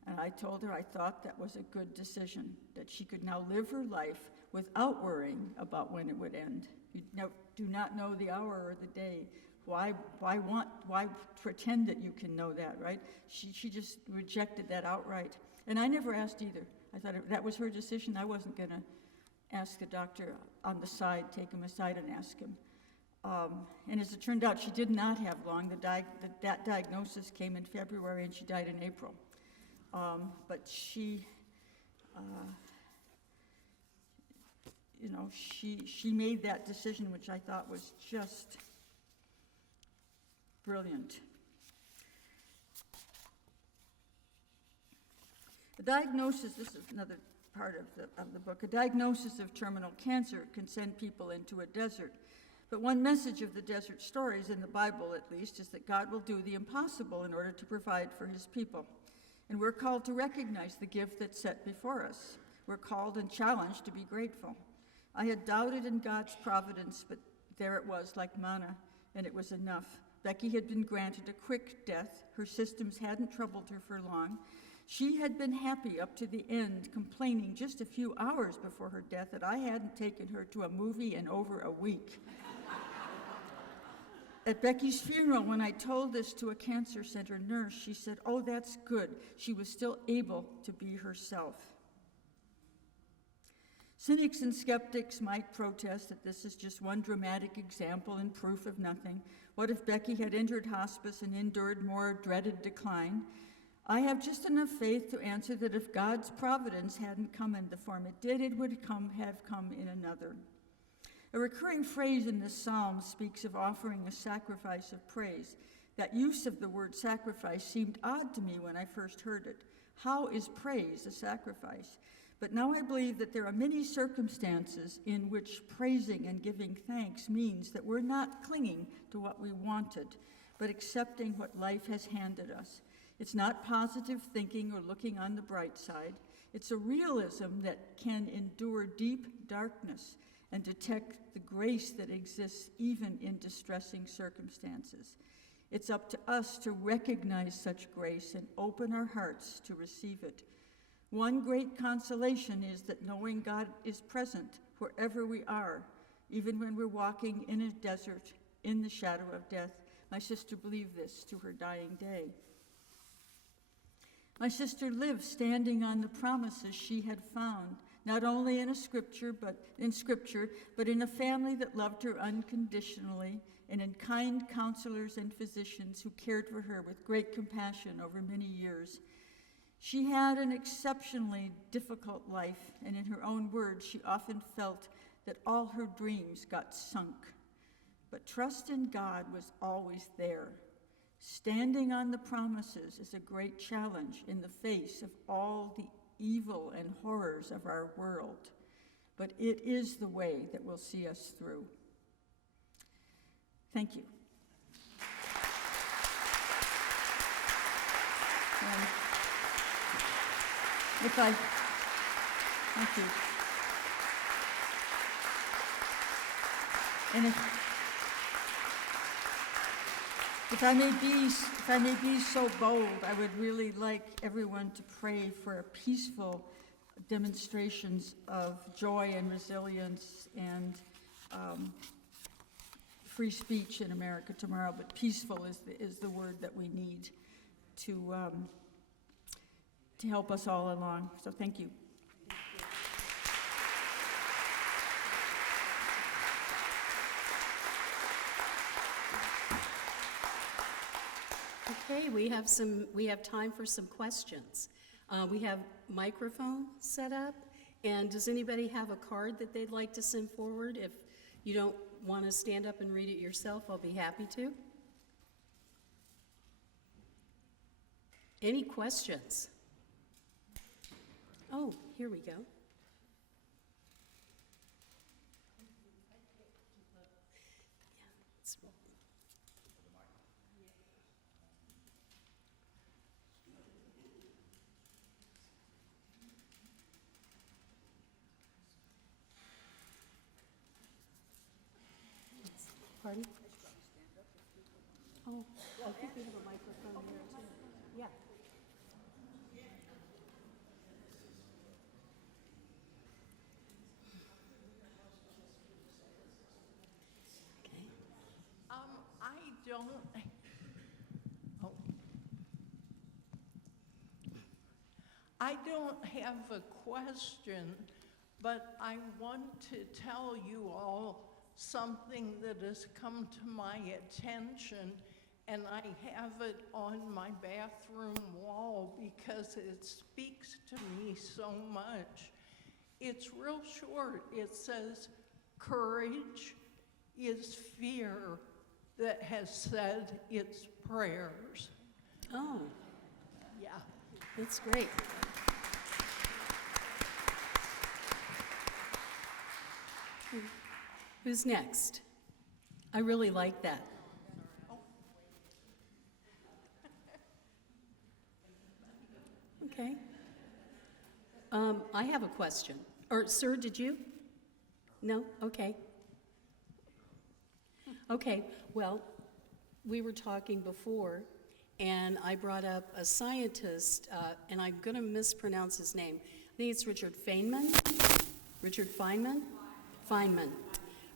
And I told her I thought that was a good decision, that she could now live her life without worrying about when it would end. You do not know the hour or the day. Why pretend that you can know that, right? She just rejected that outright. And I never asked either. I thought that was her decision. I wasn't going to ask the doctor on the side, take him aside and ask him. And as it turned out, she did not have long. That diagnosis came in February and she died in April. But she, she made that decision, which I thought was just brilliant. A diagnosis, this is another part of the book, a diagnosis of terminal cancer can send people into a desert. But one message of the desert stories, in the Bible at least, is that God will do the impossible in order to provide for his people. And we're called to recognize the gift that's set before us. We're called and challenged to be grateful. I had doubted in God's providence, but there it was, like manna, and it was enough. Becky had been granted a quick death. Her systems hadn't troubled her for long. She had been happy up to the end, complaining just a few hours before her death that I hadn't taken her to a movie in over a week. At Becky's funeral, when I told this to a cancer center nurse, she said, "Oh, that's good." She was still able to be herself. Cynics and skeptics might protest that this is just one dramatic example and proof of nothing. What if Becky had entered hospice and endured more dreaded decline? I have just enough faith to answer that if God's providence hadn't come in the form it did, it would have come in another. A recurring phrase in this psalm speaks of offering a sacrifice of praise. That use of the word sacrifice seemed odd to me when I first heard it. How is praise a sacrifice? But now I believe that there are many circumstances in which praising and giving thanks means that we're not clinging to what we wanted, but accepting what life has handed us. It's not positive thinking or looking on the bright side. It's a realism that can endure deep darkness and detect the grace that exists even in distressing circumstances. It's up to us to recognize such grace and open our hearts to receive it. One great consolation is that knowing God is present wherever we are, even when we're walking in a desert in the shadow of death. My sister believed this to her dying day. My sister lived standing on the promises she had found, not only in Scripture, but in a family that loved her unconditionally, and in kind counselors and physicians who cared for her with great compassion over many years. She had an exceptionally difficult life, and in her own words, she often felt that all her dreams got sunk. But trust in God was always there. Standing on the promises is a great challenge in the face of all the evil and horrors of our world, but it is the way that will see us through. Thank you. Thank you. And if I may be so bold, I would really like everyone to pray for peaceful demonstrations of joy and resilience and free speech in America tomorrow. But peaceful is the word that we need to help us all along. So thank you. Okay, we have time for some questions. We have microphone set up, and does anybody have a card that they'd like to send forward? If you don't want to stand up and read it yourself, I'll be happy to. Any questions? Oh, here we go. Pardon? Oh, I think we have a microphone here too. Yeah. Okay. I don't have a question, but I want to tell you all something that has come to my attention, and I have it on my bathroom wall because it speaks to me so much. It's real short. It says, "Courage is fear that has said its prayers." Oh, Yeah. that's great. Who's next? I really like that. Okay. I have a question. Or, sir, did you? No? Okay. Okay, well, we were talking before, and I brought up a scientist, and I'm going to mispronounce his name. I think it's Richard Feynman? Richard Feynman? Feynman,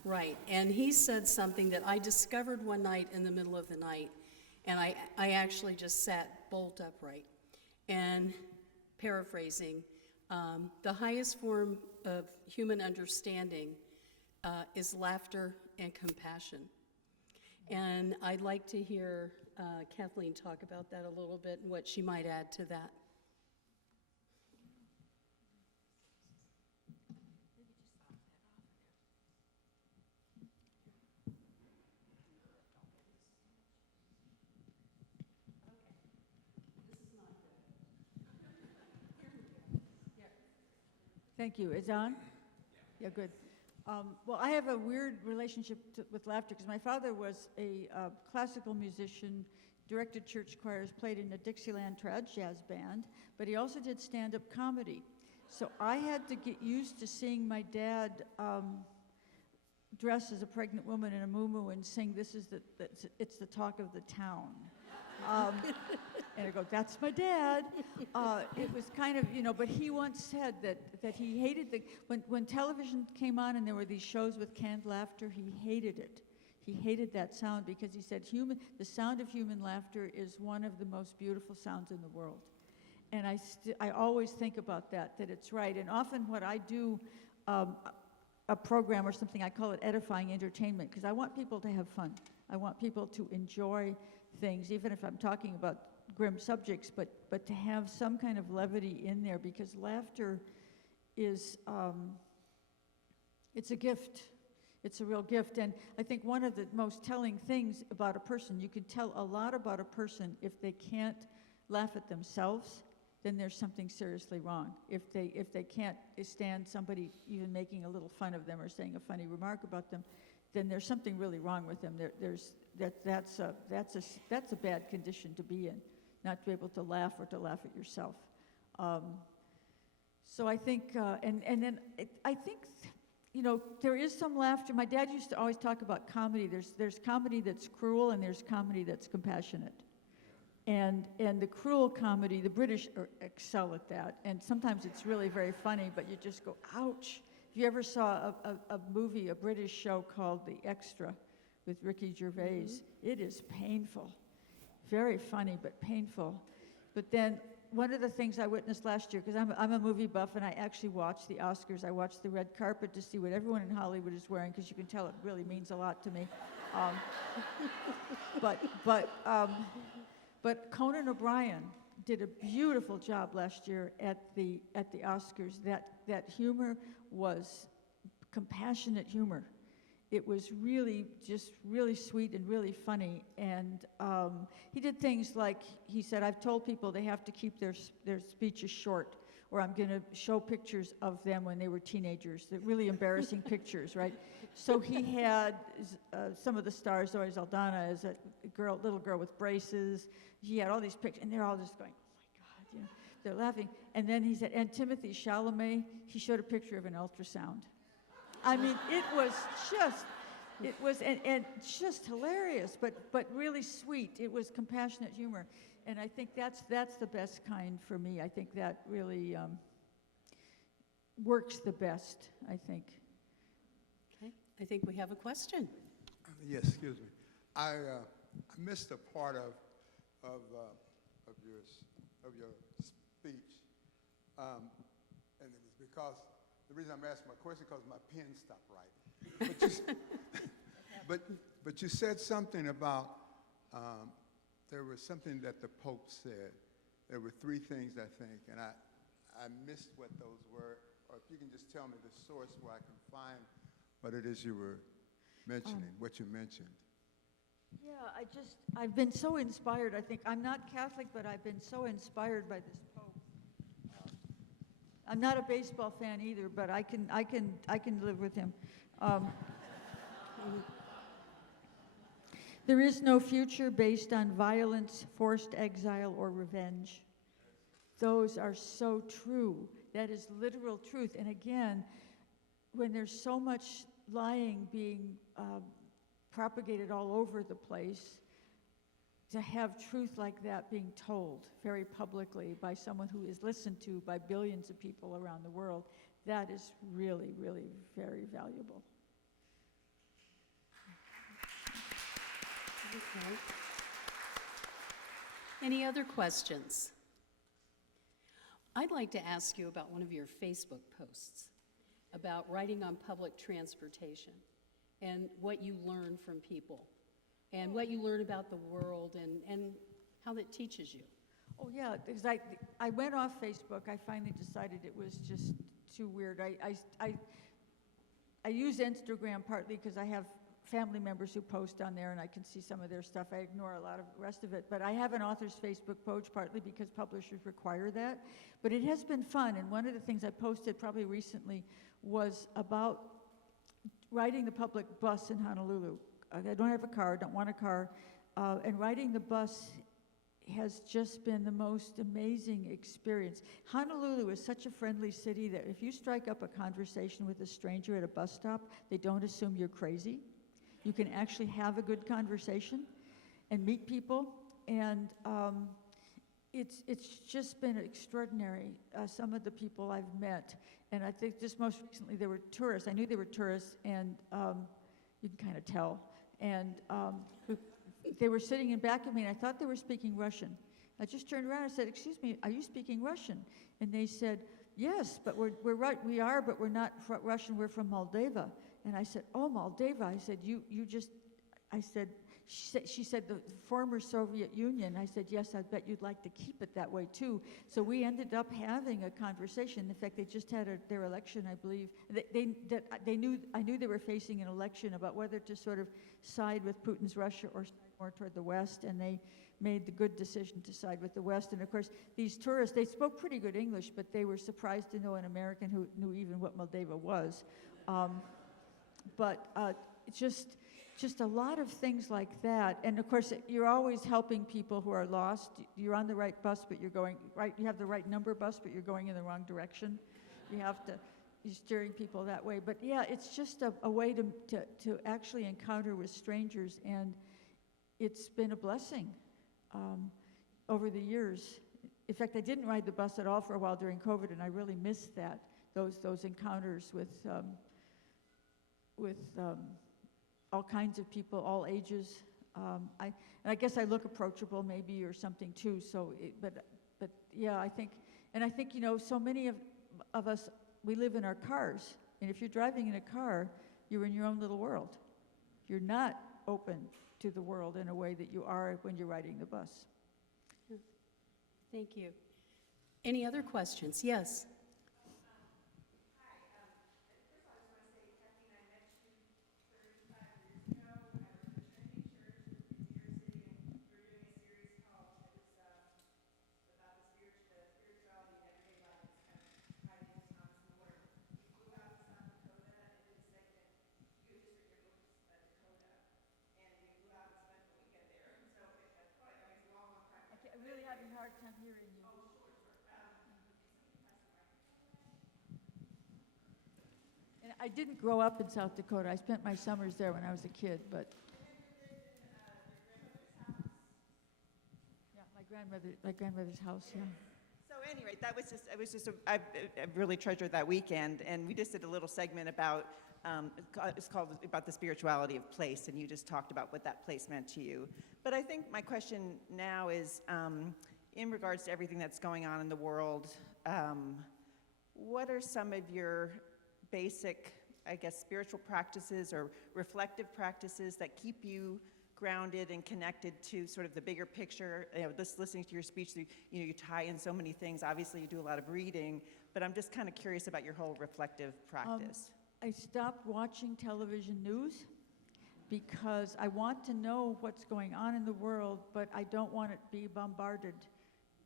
right. And he said something that I discovered one night in the middle of the night, and I actually just sat bolt upright. And paraphrasing, the highest form of human understanding is laughter and compassion. And I'd like to hear Kathleen talk about that a little bit and what she might add to that. Thank you. It's on? Yeah, good. Well, I have a weird relationship with laughter because my father was a classical musician, directed church choirs, played in a Dixieland trad jazz band, but he also did stand-up comedy. So I had to get used to seeing my dad dress as a pregnant woman in a muumuu and sing "It's the Talk of the Town." And I go, "That's my dad." It was kind of, but he once said that he hated when television came on and there were these shows with canned laughter, he hated it. He hated that sound because he said the sound of human laughter is one of the most beautiful sounds in the world. And I always think about that it's right. And often what I do, a program or something, I call it edifying entertainment, because I want people to have fun. I want people to enjoy things, even if I'm talking about grim subjects, but to have some kind of levity in there, because laughter is, it's a gift. It's a real gift. And I think one of the most telling things about a person, you can tell a lot about a person if they can't laugh at themselves, then there's something seriously wrong. If they can't stand somebody even making a little fun of them or saying a funny remark about them, then there's something really wrong with them. That's a bad condition to be in, not to be able to laugh or to laugh at yourself. So I think, I think, there is some laughter. My dad used to always talk about comedy. There's comedy that's cruel and there's comedy that's compassionate. And the cruel comedy, the British excel at that. And sometimes it's really very funny, but you just go, ouch. If you ever saw a movie, a British show called The Extra with Ricky Gervais, it is painful. Very funny, but painful. But then one of the things I witnessed last year, because I'm a movie buff and I actually watched the Oscars, I watched the red carpet to see what everyone in Hollywood is wearing, because you can tell it really means a lot to me. But Conan O'Brien did a beautiful job last year at the Oscars. That humor was compassionate humor. It was really just really sweet and really funny. And he did things like, he said, "I've told people they have to keep their speeches short, or I'm going to show pictures of them when they were teenagers." They're really embarrassing pictures, right? So he had some of the stars, Zoe Saldana as a little girl with braces. He had all these pictures, and they're all just going, "Oh my God," they're laughing. And then he said, and Timothée Chalamet, he showed a picture of an ultrasound. I mean, it was just hilarious, but really sweet. It was compassionate humor. And I think that's the best kind for me. I think that really works the best, I think. Okay, I think we have a question. Yes, excuse me. I missed a part of your speech, And it was because, the reason I'm asking my question, because my pen stopped writing. But but you said something about, there was something that the Pope said. There were three things, I think, and I missed what those were. Or if you can just tell me the source where I can find what it is you were mentioning, what you mentioned. Yeah, I've been so inspired. I think I'm not Catholic, but I've been so inspired by this Pope. I'm not a baseball fan either, but I can live with him. There is no future based on violence, forced exile, or revenge. Those are so true. That is literal truth. And again, when there's so much lying being propagated all over the place, to have truth like that being told very publicly by someone who is listened to by billions of people around the world, that is really, really very valuable. Okay. Any other questions? I'd like to ask you about one of your Facebook posts about riding on public transportation and what you learn from people and what you learn about the world and how that teaches you. Oh yeah, because I went off Facebook. I finally decided it was just too weird. I use Instagram partly because I have family members who post on there and I can see some of their stuff. I ignore a lot of the rest of it. But I have an author's Facebook page partly because publishers require that. But it has been fun, and one of the things I posted probably recently was about riding the public bus in Honolulu. I don't have a car, don't want a car, and riding the bus has just been the most amazing experience. Honolulu is such a friendly city that if you strike up a conversation with a stranger at a bus stop, they don't assume you're crazy. You can actually have a good conversation and meet people, and it's just been extraordinary, some of the people I've met. And I think just most recently they were tourists. I knew they were tourists, and you can kind of tell. And they were sitting in back of me, and I thought they were speaking Russian. I just turned around and said, "Excuse me, are you speaking Russian?" And they said, "Yes, but we're right. We are, but we're not Russian. We're from Moldova." And I said, "Oh, Moldova." I said, she said, "The former Soviet Union." I said, "Yes, I bet you'd like to keep it that way too." So we ended up having a conversation. In fact, they just had their election, I believe. I knew they were facing an election about whether to sort of side with Putin's Russia or more toward the West, and they made the good decision to side with the West. And of course, these tourists, they spoke pretty good English, but they were surprised to know an American who knew even what Moldova was. Just a lot of things like that. And of course, you're always helping people who are lost. You're on the right bus, but you're going right. You have the right number bus, but you're going in the wrong direction. You're steering people that way. But yeah, it's just a way to actually encounter with strangers, and it's been a blessing over the years. In fact, I didn't ride the bus at all for a while during COVID, and I really missed those encounters with all kinds of people, all ages. I guess I look approachable maybe or something too. So, but yeah, I think so many of us, we live in our cars, and if you're driving in a car, you're in your own little world. You're not open to the world in a way that you are when you're riding the bus. Thank you. Any other questions? Yes. I'm really having a hard time hearing you. And I didn't grow up in South Dakota. I spent my summers there when I was a kid, but yeah, my grandmother's house, yeah. So anyway, I really treasured that weekend, and we just did a little segment about, it's called about the spirituality of place, and you just talked about what that place meant to you. But I think my question now is, in regards to everything that's going on in the world, what are some of your basic, I guess, spiritual practices or reflective practices that keep you grounded and connected to sort of the bigger picture? You know, listening to your speech, you tie in so many things. Obviously, you do a lot of reading, but I'm just kind of curious about your whole reflective practice. I stopped watching television news because I want to know what's going on in the world, but I don't want it to be bombarded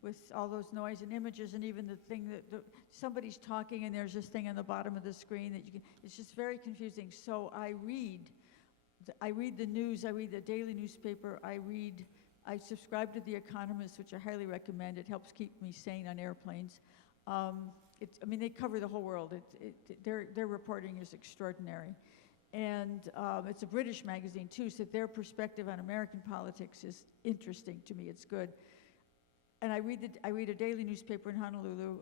with all those noise and images, and even the thing that somebody's talking and there's this thing on the bottom of the screen that you can, it's just very confusing. So I read the news, I read the daily newspaper, I subscribe to The Economist, which I highly recommend. It helps keep me sane on airplanes. I mean, they cover the whole world. Their reporting is extraordinary. And it's a British magazine too, so their perspective on American politics is interesting to me. It's good. And I read a daily newspaper in Honolulu.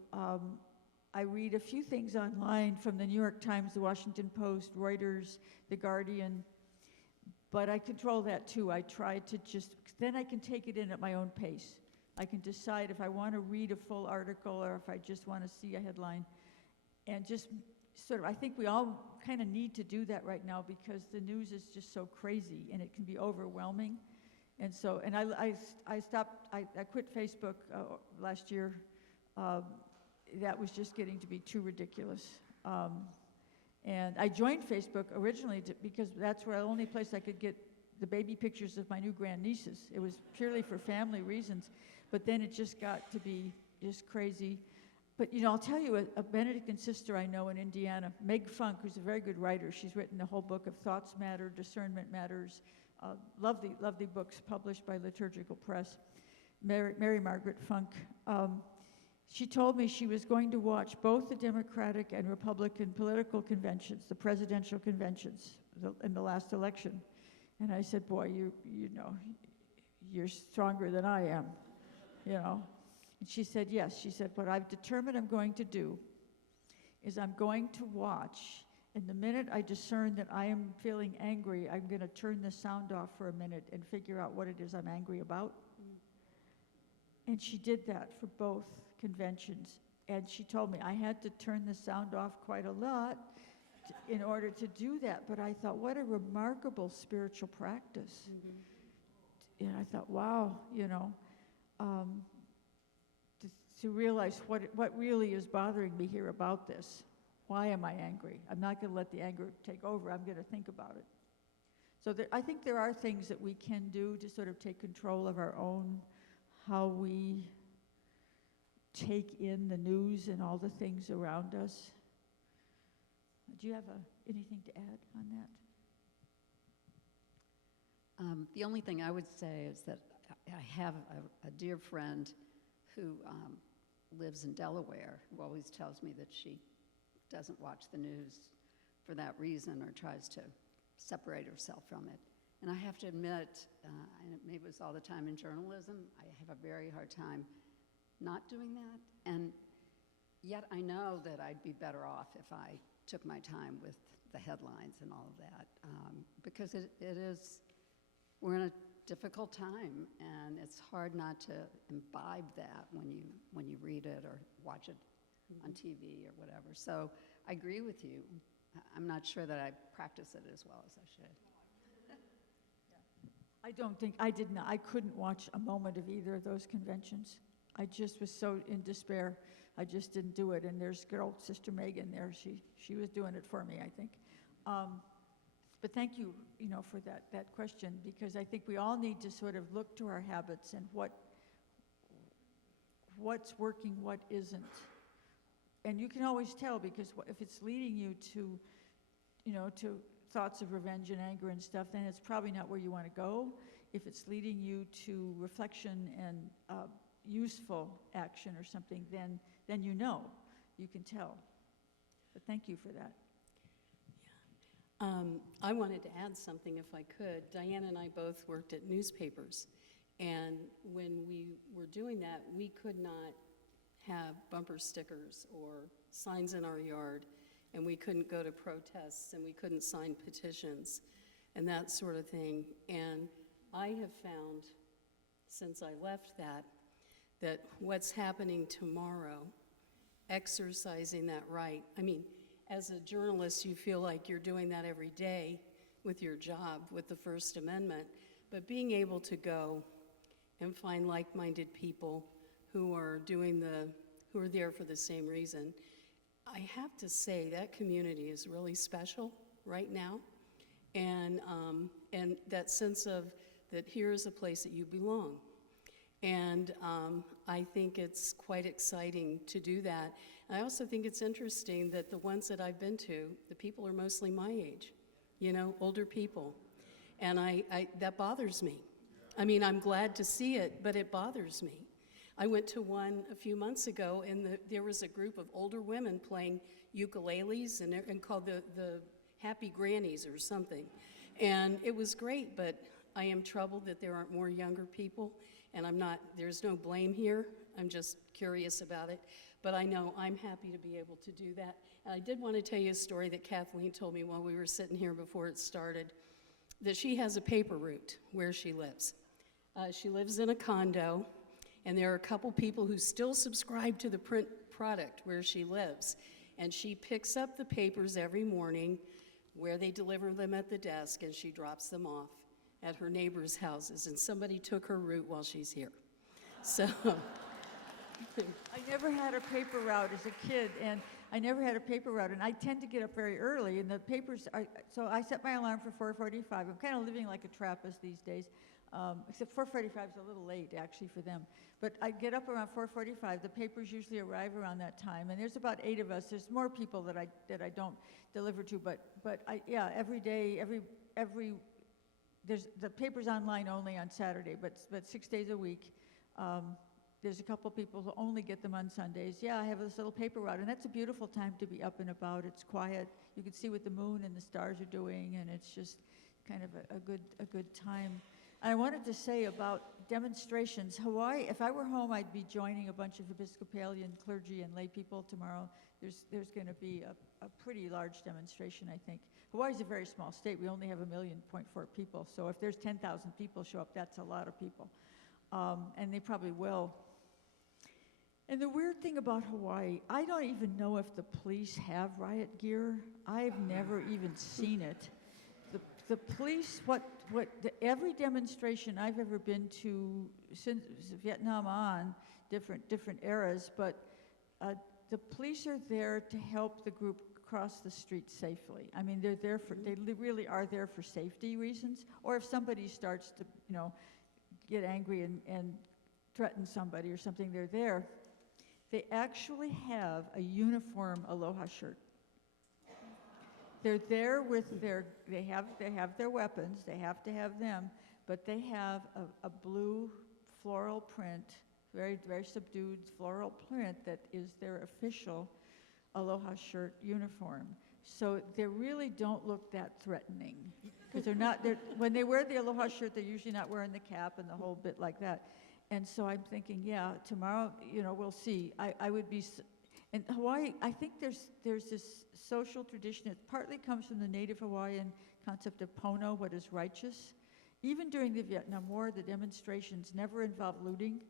I read a few things online from the New York Times, the Washington Post, Reuters, The Guardian, but I control that too. I try to then I can take it in at my own pace. I can decide if I want to read a full article or if I just want to see a headline. And just sort of, I think we all kind of need to do that right now because the news is just so crazy and it can be overwhelming. And so, and I quit Facebook last year. That was just getting to be too ridiculous. And I joined Facebook originally because that's the only place I could get the baby pictures of my new grandnieces. It was purely for family reasons. But then it just got to be just crazy. But, you know, I'll tell you, a Benedictine sister I know in Indiana, Meg Funk, who's a very good writer. She's written a whole book of Thoughts Matter, Discernment Matters, lovely books published by Liturgical Press. Mary Margaret Funk. She told me she was going to watch both the Democratic and Republican political conventions, the presidential conventions in the last election. And I said, boy, you know, you're stronger than I am, you know. And she said, yes. She said, what I've determined I'm going to do is I'm going to watch, and the minute I discern that I am feeling angry, I'm going to turn the sound off for a minute and figure out what it is I'm angry about. And she did that for both conventions. And she told me I had to turn the sound off quite a lot in order to do that. But I thought, what a remarkable spiritual practice. And I thought, wow, you know, to realize what really is bothering me here about this. Why am I angry? I'm not going to let the anger take over. I'm going to think about it. So I think there are things that we can do to sort of take control of our own, how we take in the news and all the things around us. Do you have anything to add on that? The only thing I would say is that I have a dear friend who lives in Delaware, who always tells me that she doesn't watch the news for that reason or tries to separate herself from it. And I have to admit, and maybe it was all the time in journalism, I have a very hard time not doing that. And yet I know that I'd be better off if I took my time with the headlines and all of that, because it is, we're in a difficult time, and it's hard not to imbibe that when you read it or watch it on TV or whatever. So I agree with you. I'm not sure that I practice it as well as I should. I don't think, I couldn't watch a moment of either of those conventions. I just was so in despair. I just didn't do it. And there's girl, Sister Megan there. She was doing it for me, I think. But thank you, for that question, because I think we all need to sort of look to our habits and what's working, what isn't. And you can always tell, because if it's leading you to, to thoughts of revenge and anger and stuff, then it's probably not where you want to go. If it's leading you to reflection and useful action or something, then you can tell. But thank you for that. I wanted to add something if I could. Dianne and I both worked at newspapers, and when we were doing that, we could not have bumper stickers or signs in our yard, and we couldn't go to protests, and we couldn't sign petitions and that sort of thing. And I have found, since I left that what's happening tomorrow exercising that right. I mean, as a journalist, you feel like you're doing that every day with your job, with the First Amendment, but being able to go and find like-minded people who are there for the same reason. I have to say that community is really special right now, and that sense of that here is a place that you belong. And I think it's quite exciting to do that. And I also think it's interesting that the ones that I've been to, the people are mostly my age, older people. And that bothers me. I mean, I'm glad to see it, but it bothers me. I went to one a few months ago, and there was a group of older women playing ukuleles and called the Happy Grannies or something. And it was great, but I am troubled that there aren't more younger people, and there's no blame here. I'm just curious about it. But I know I'm happy to be able to do that. And I did want to tell you a story that Kathleen told me while we were sitting here before it started, that she has a paper route where she lives. She lives in a condo, and there are a couple people who still subscribe to the print product where she lives. And she picks up the papers every morning where they deliver them at the desk, and she drops them off at her neighbors' houses. And somebody took her route while she's here. So I never had a paper route as a kid, and I tend to get up very early, and the papers are, so I set my alarm for 4:45. I'm kind of living like a Trappist these days, except 4:45 is a little late, actually, for them. But I get up around 4:45. The papers usually arrive around that time, and there's about 8 of us. There's more people that I don't deliver to, but every day, there's the paper's online only on Saturday, but 6 days a week. There's a couple people who only get them on Sundays. Yeah, I have this little paper route, and that's a beautiful time to be up and about. It's quiet. You can see what the moon and the stars are doing, and it's just kind of a good time. And I wanted to say about demonstrations. Hawaii, if I were home, I'd be joining a bunch of Episcopalian clergy and lay people tomorrow. There's going to be a pretty large demonstration, I think. Hawaii's a very small state. We only have 1.4 million people, so if there's 10,000 people show up, that's a lot of people. And they probably will. And the weird thing about Hawaii, I don't even know if the police have riot gear. I've never even seen it. The police, every demonstration I've ever been to since Vietnam on, different eras, but the police are there to help the group cross the street safely. I mean, they really are there for safety reasons, or if somebody starts to, get angry and threaten somebody or something, they're there. They actually have a uniform aloha shirt. They're there with they have their weapons, they have to have them, but they have a blue floral print, very, very subdued floral print that is their official aloha shirt uniform. So they really don't look that threatening, because when they wear the aloha shirt, they're usually not wearing the cap and the whole bit like that. And so I'm thinking, yeah, tomorrow, we'll see. I would be, in Hawaii, I think there's this social tradition. It partly comes from the native Hawaiian concept of pono, what is righteous. Even during the Vietnam War, the demonstrations never involved looting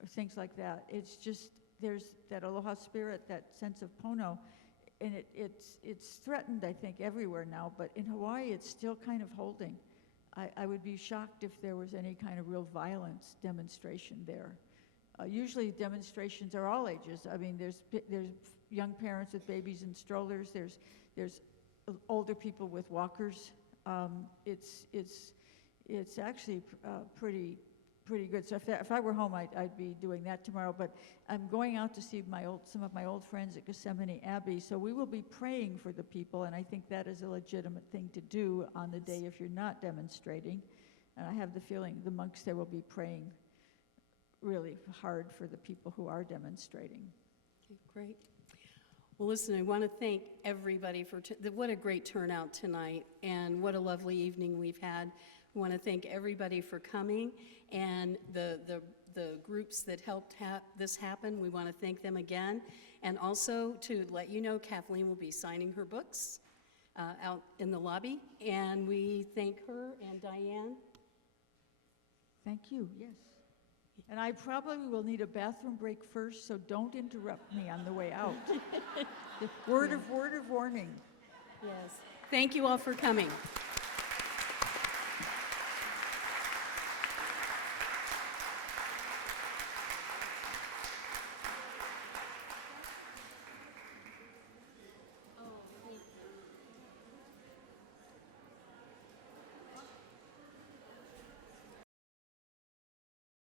or things like that. It's just, there's that aloha spirit, that sense of pono, and it's threatened, I think, everywhere now, but in Hawaii, it's still kind of holding. I would be shocked if there was any kind of real violence demonstration there. Usually demonstrations are all ages. I mean, there's young parents with babies in strollers. There's older people with walkers. It's actually pretty good. So if I were home, I'd be doing that tomorrow. But I'm going out to see some of my old friends at Gethsemane Abbey. So we will be praying for the people, and I think that is a legitimate thing to do on the day if you're not demonstrating. And I have the feeling the monks there will be praying really hard for the people who are demonstrating. Okay, great. Well, listen, I want to thank everybody for what a great turnout tonight, and what a lovely evening we've had. I want to thank everybody for coming, and the groups that helped this happen. We want to thank them again, and also to let you know, Kathleen will be signing her books out in the lobby, and we thank her and Dianne. Thank you, yes. And I probably will need a bathroom break first, so don't interrupt me on the way out. Word of warning. Yes. Thank you all for coming.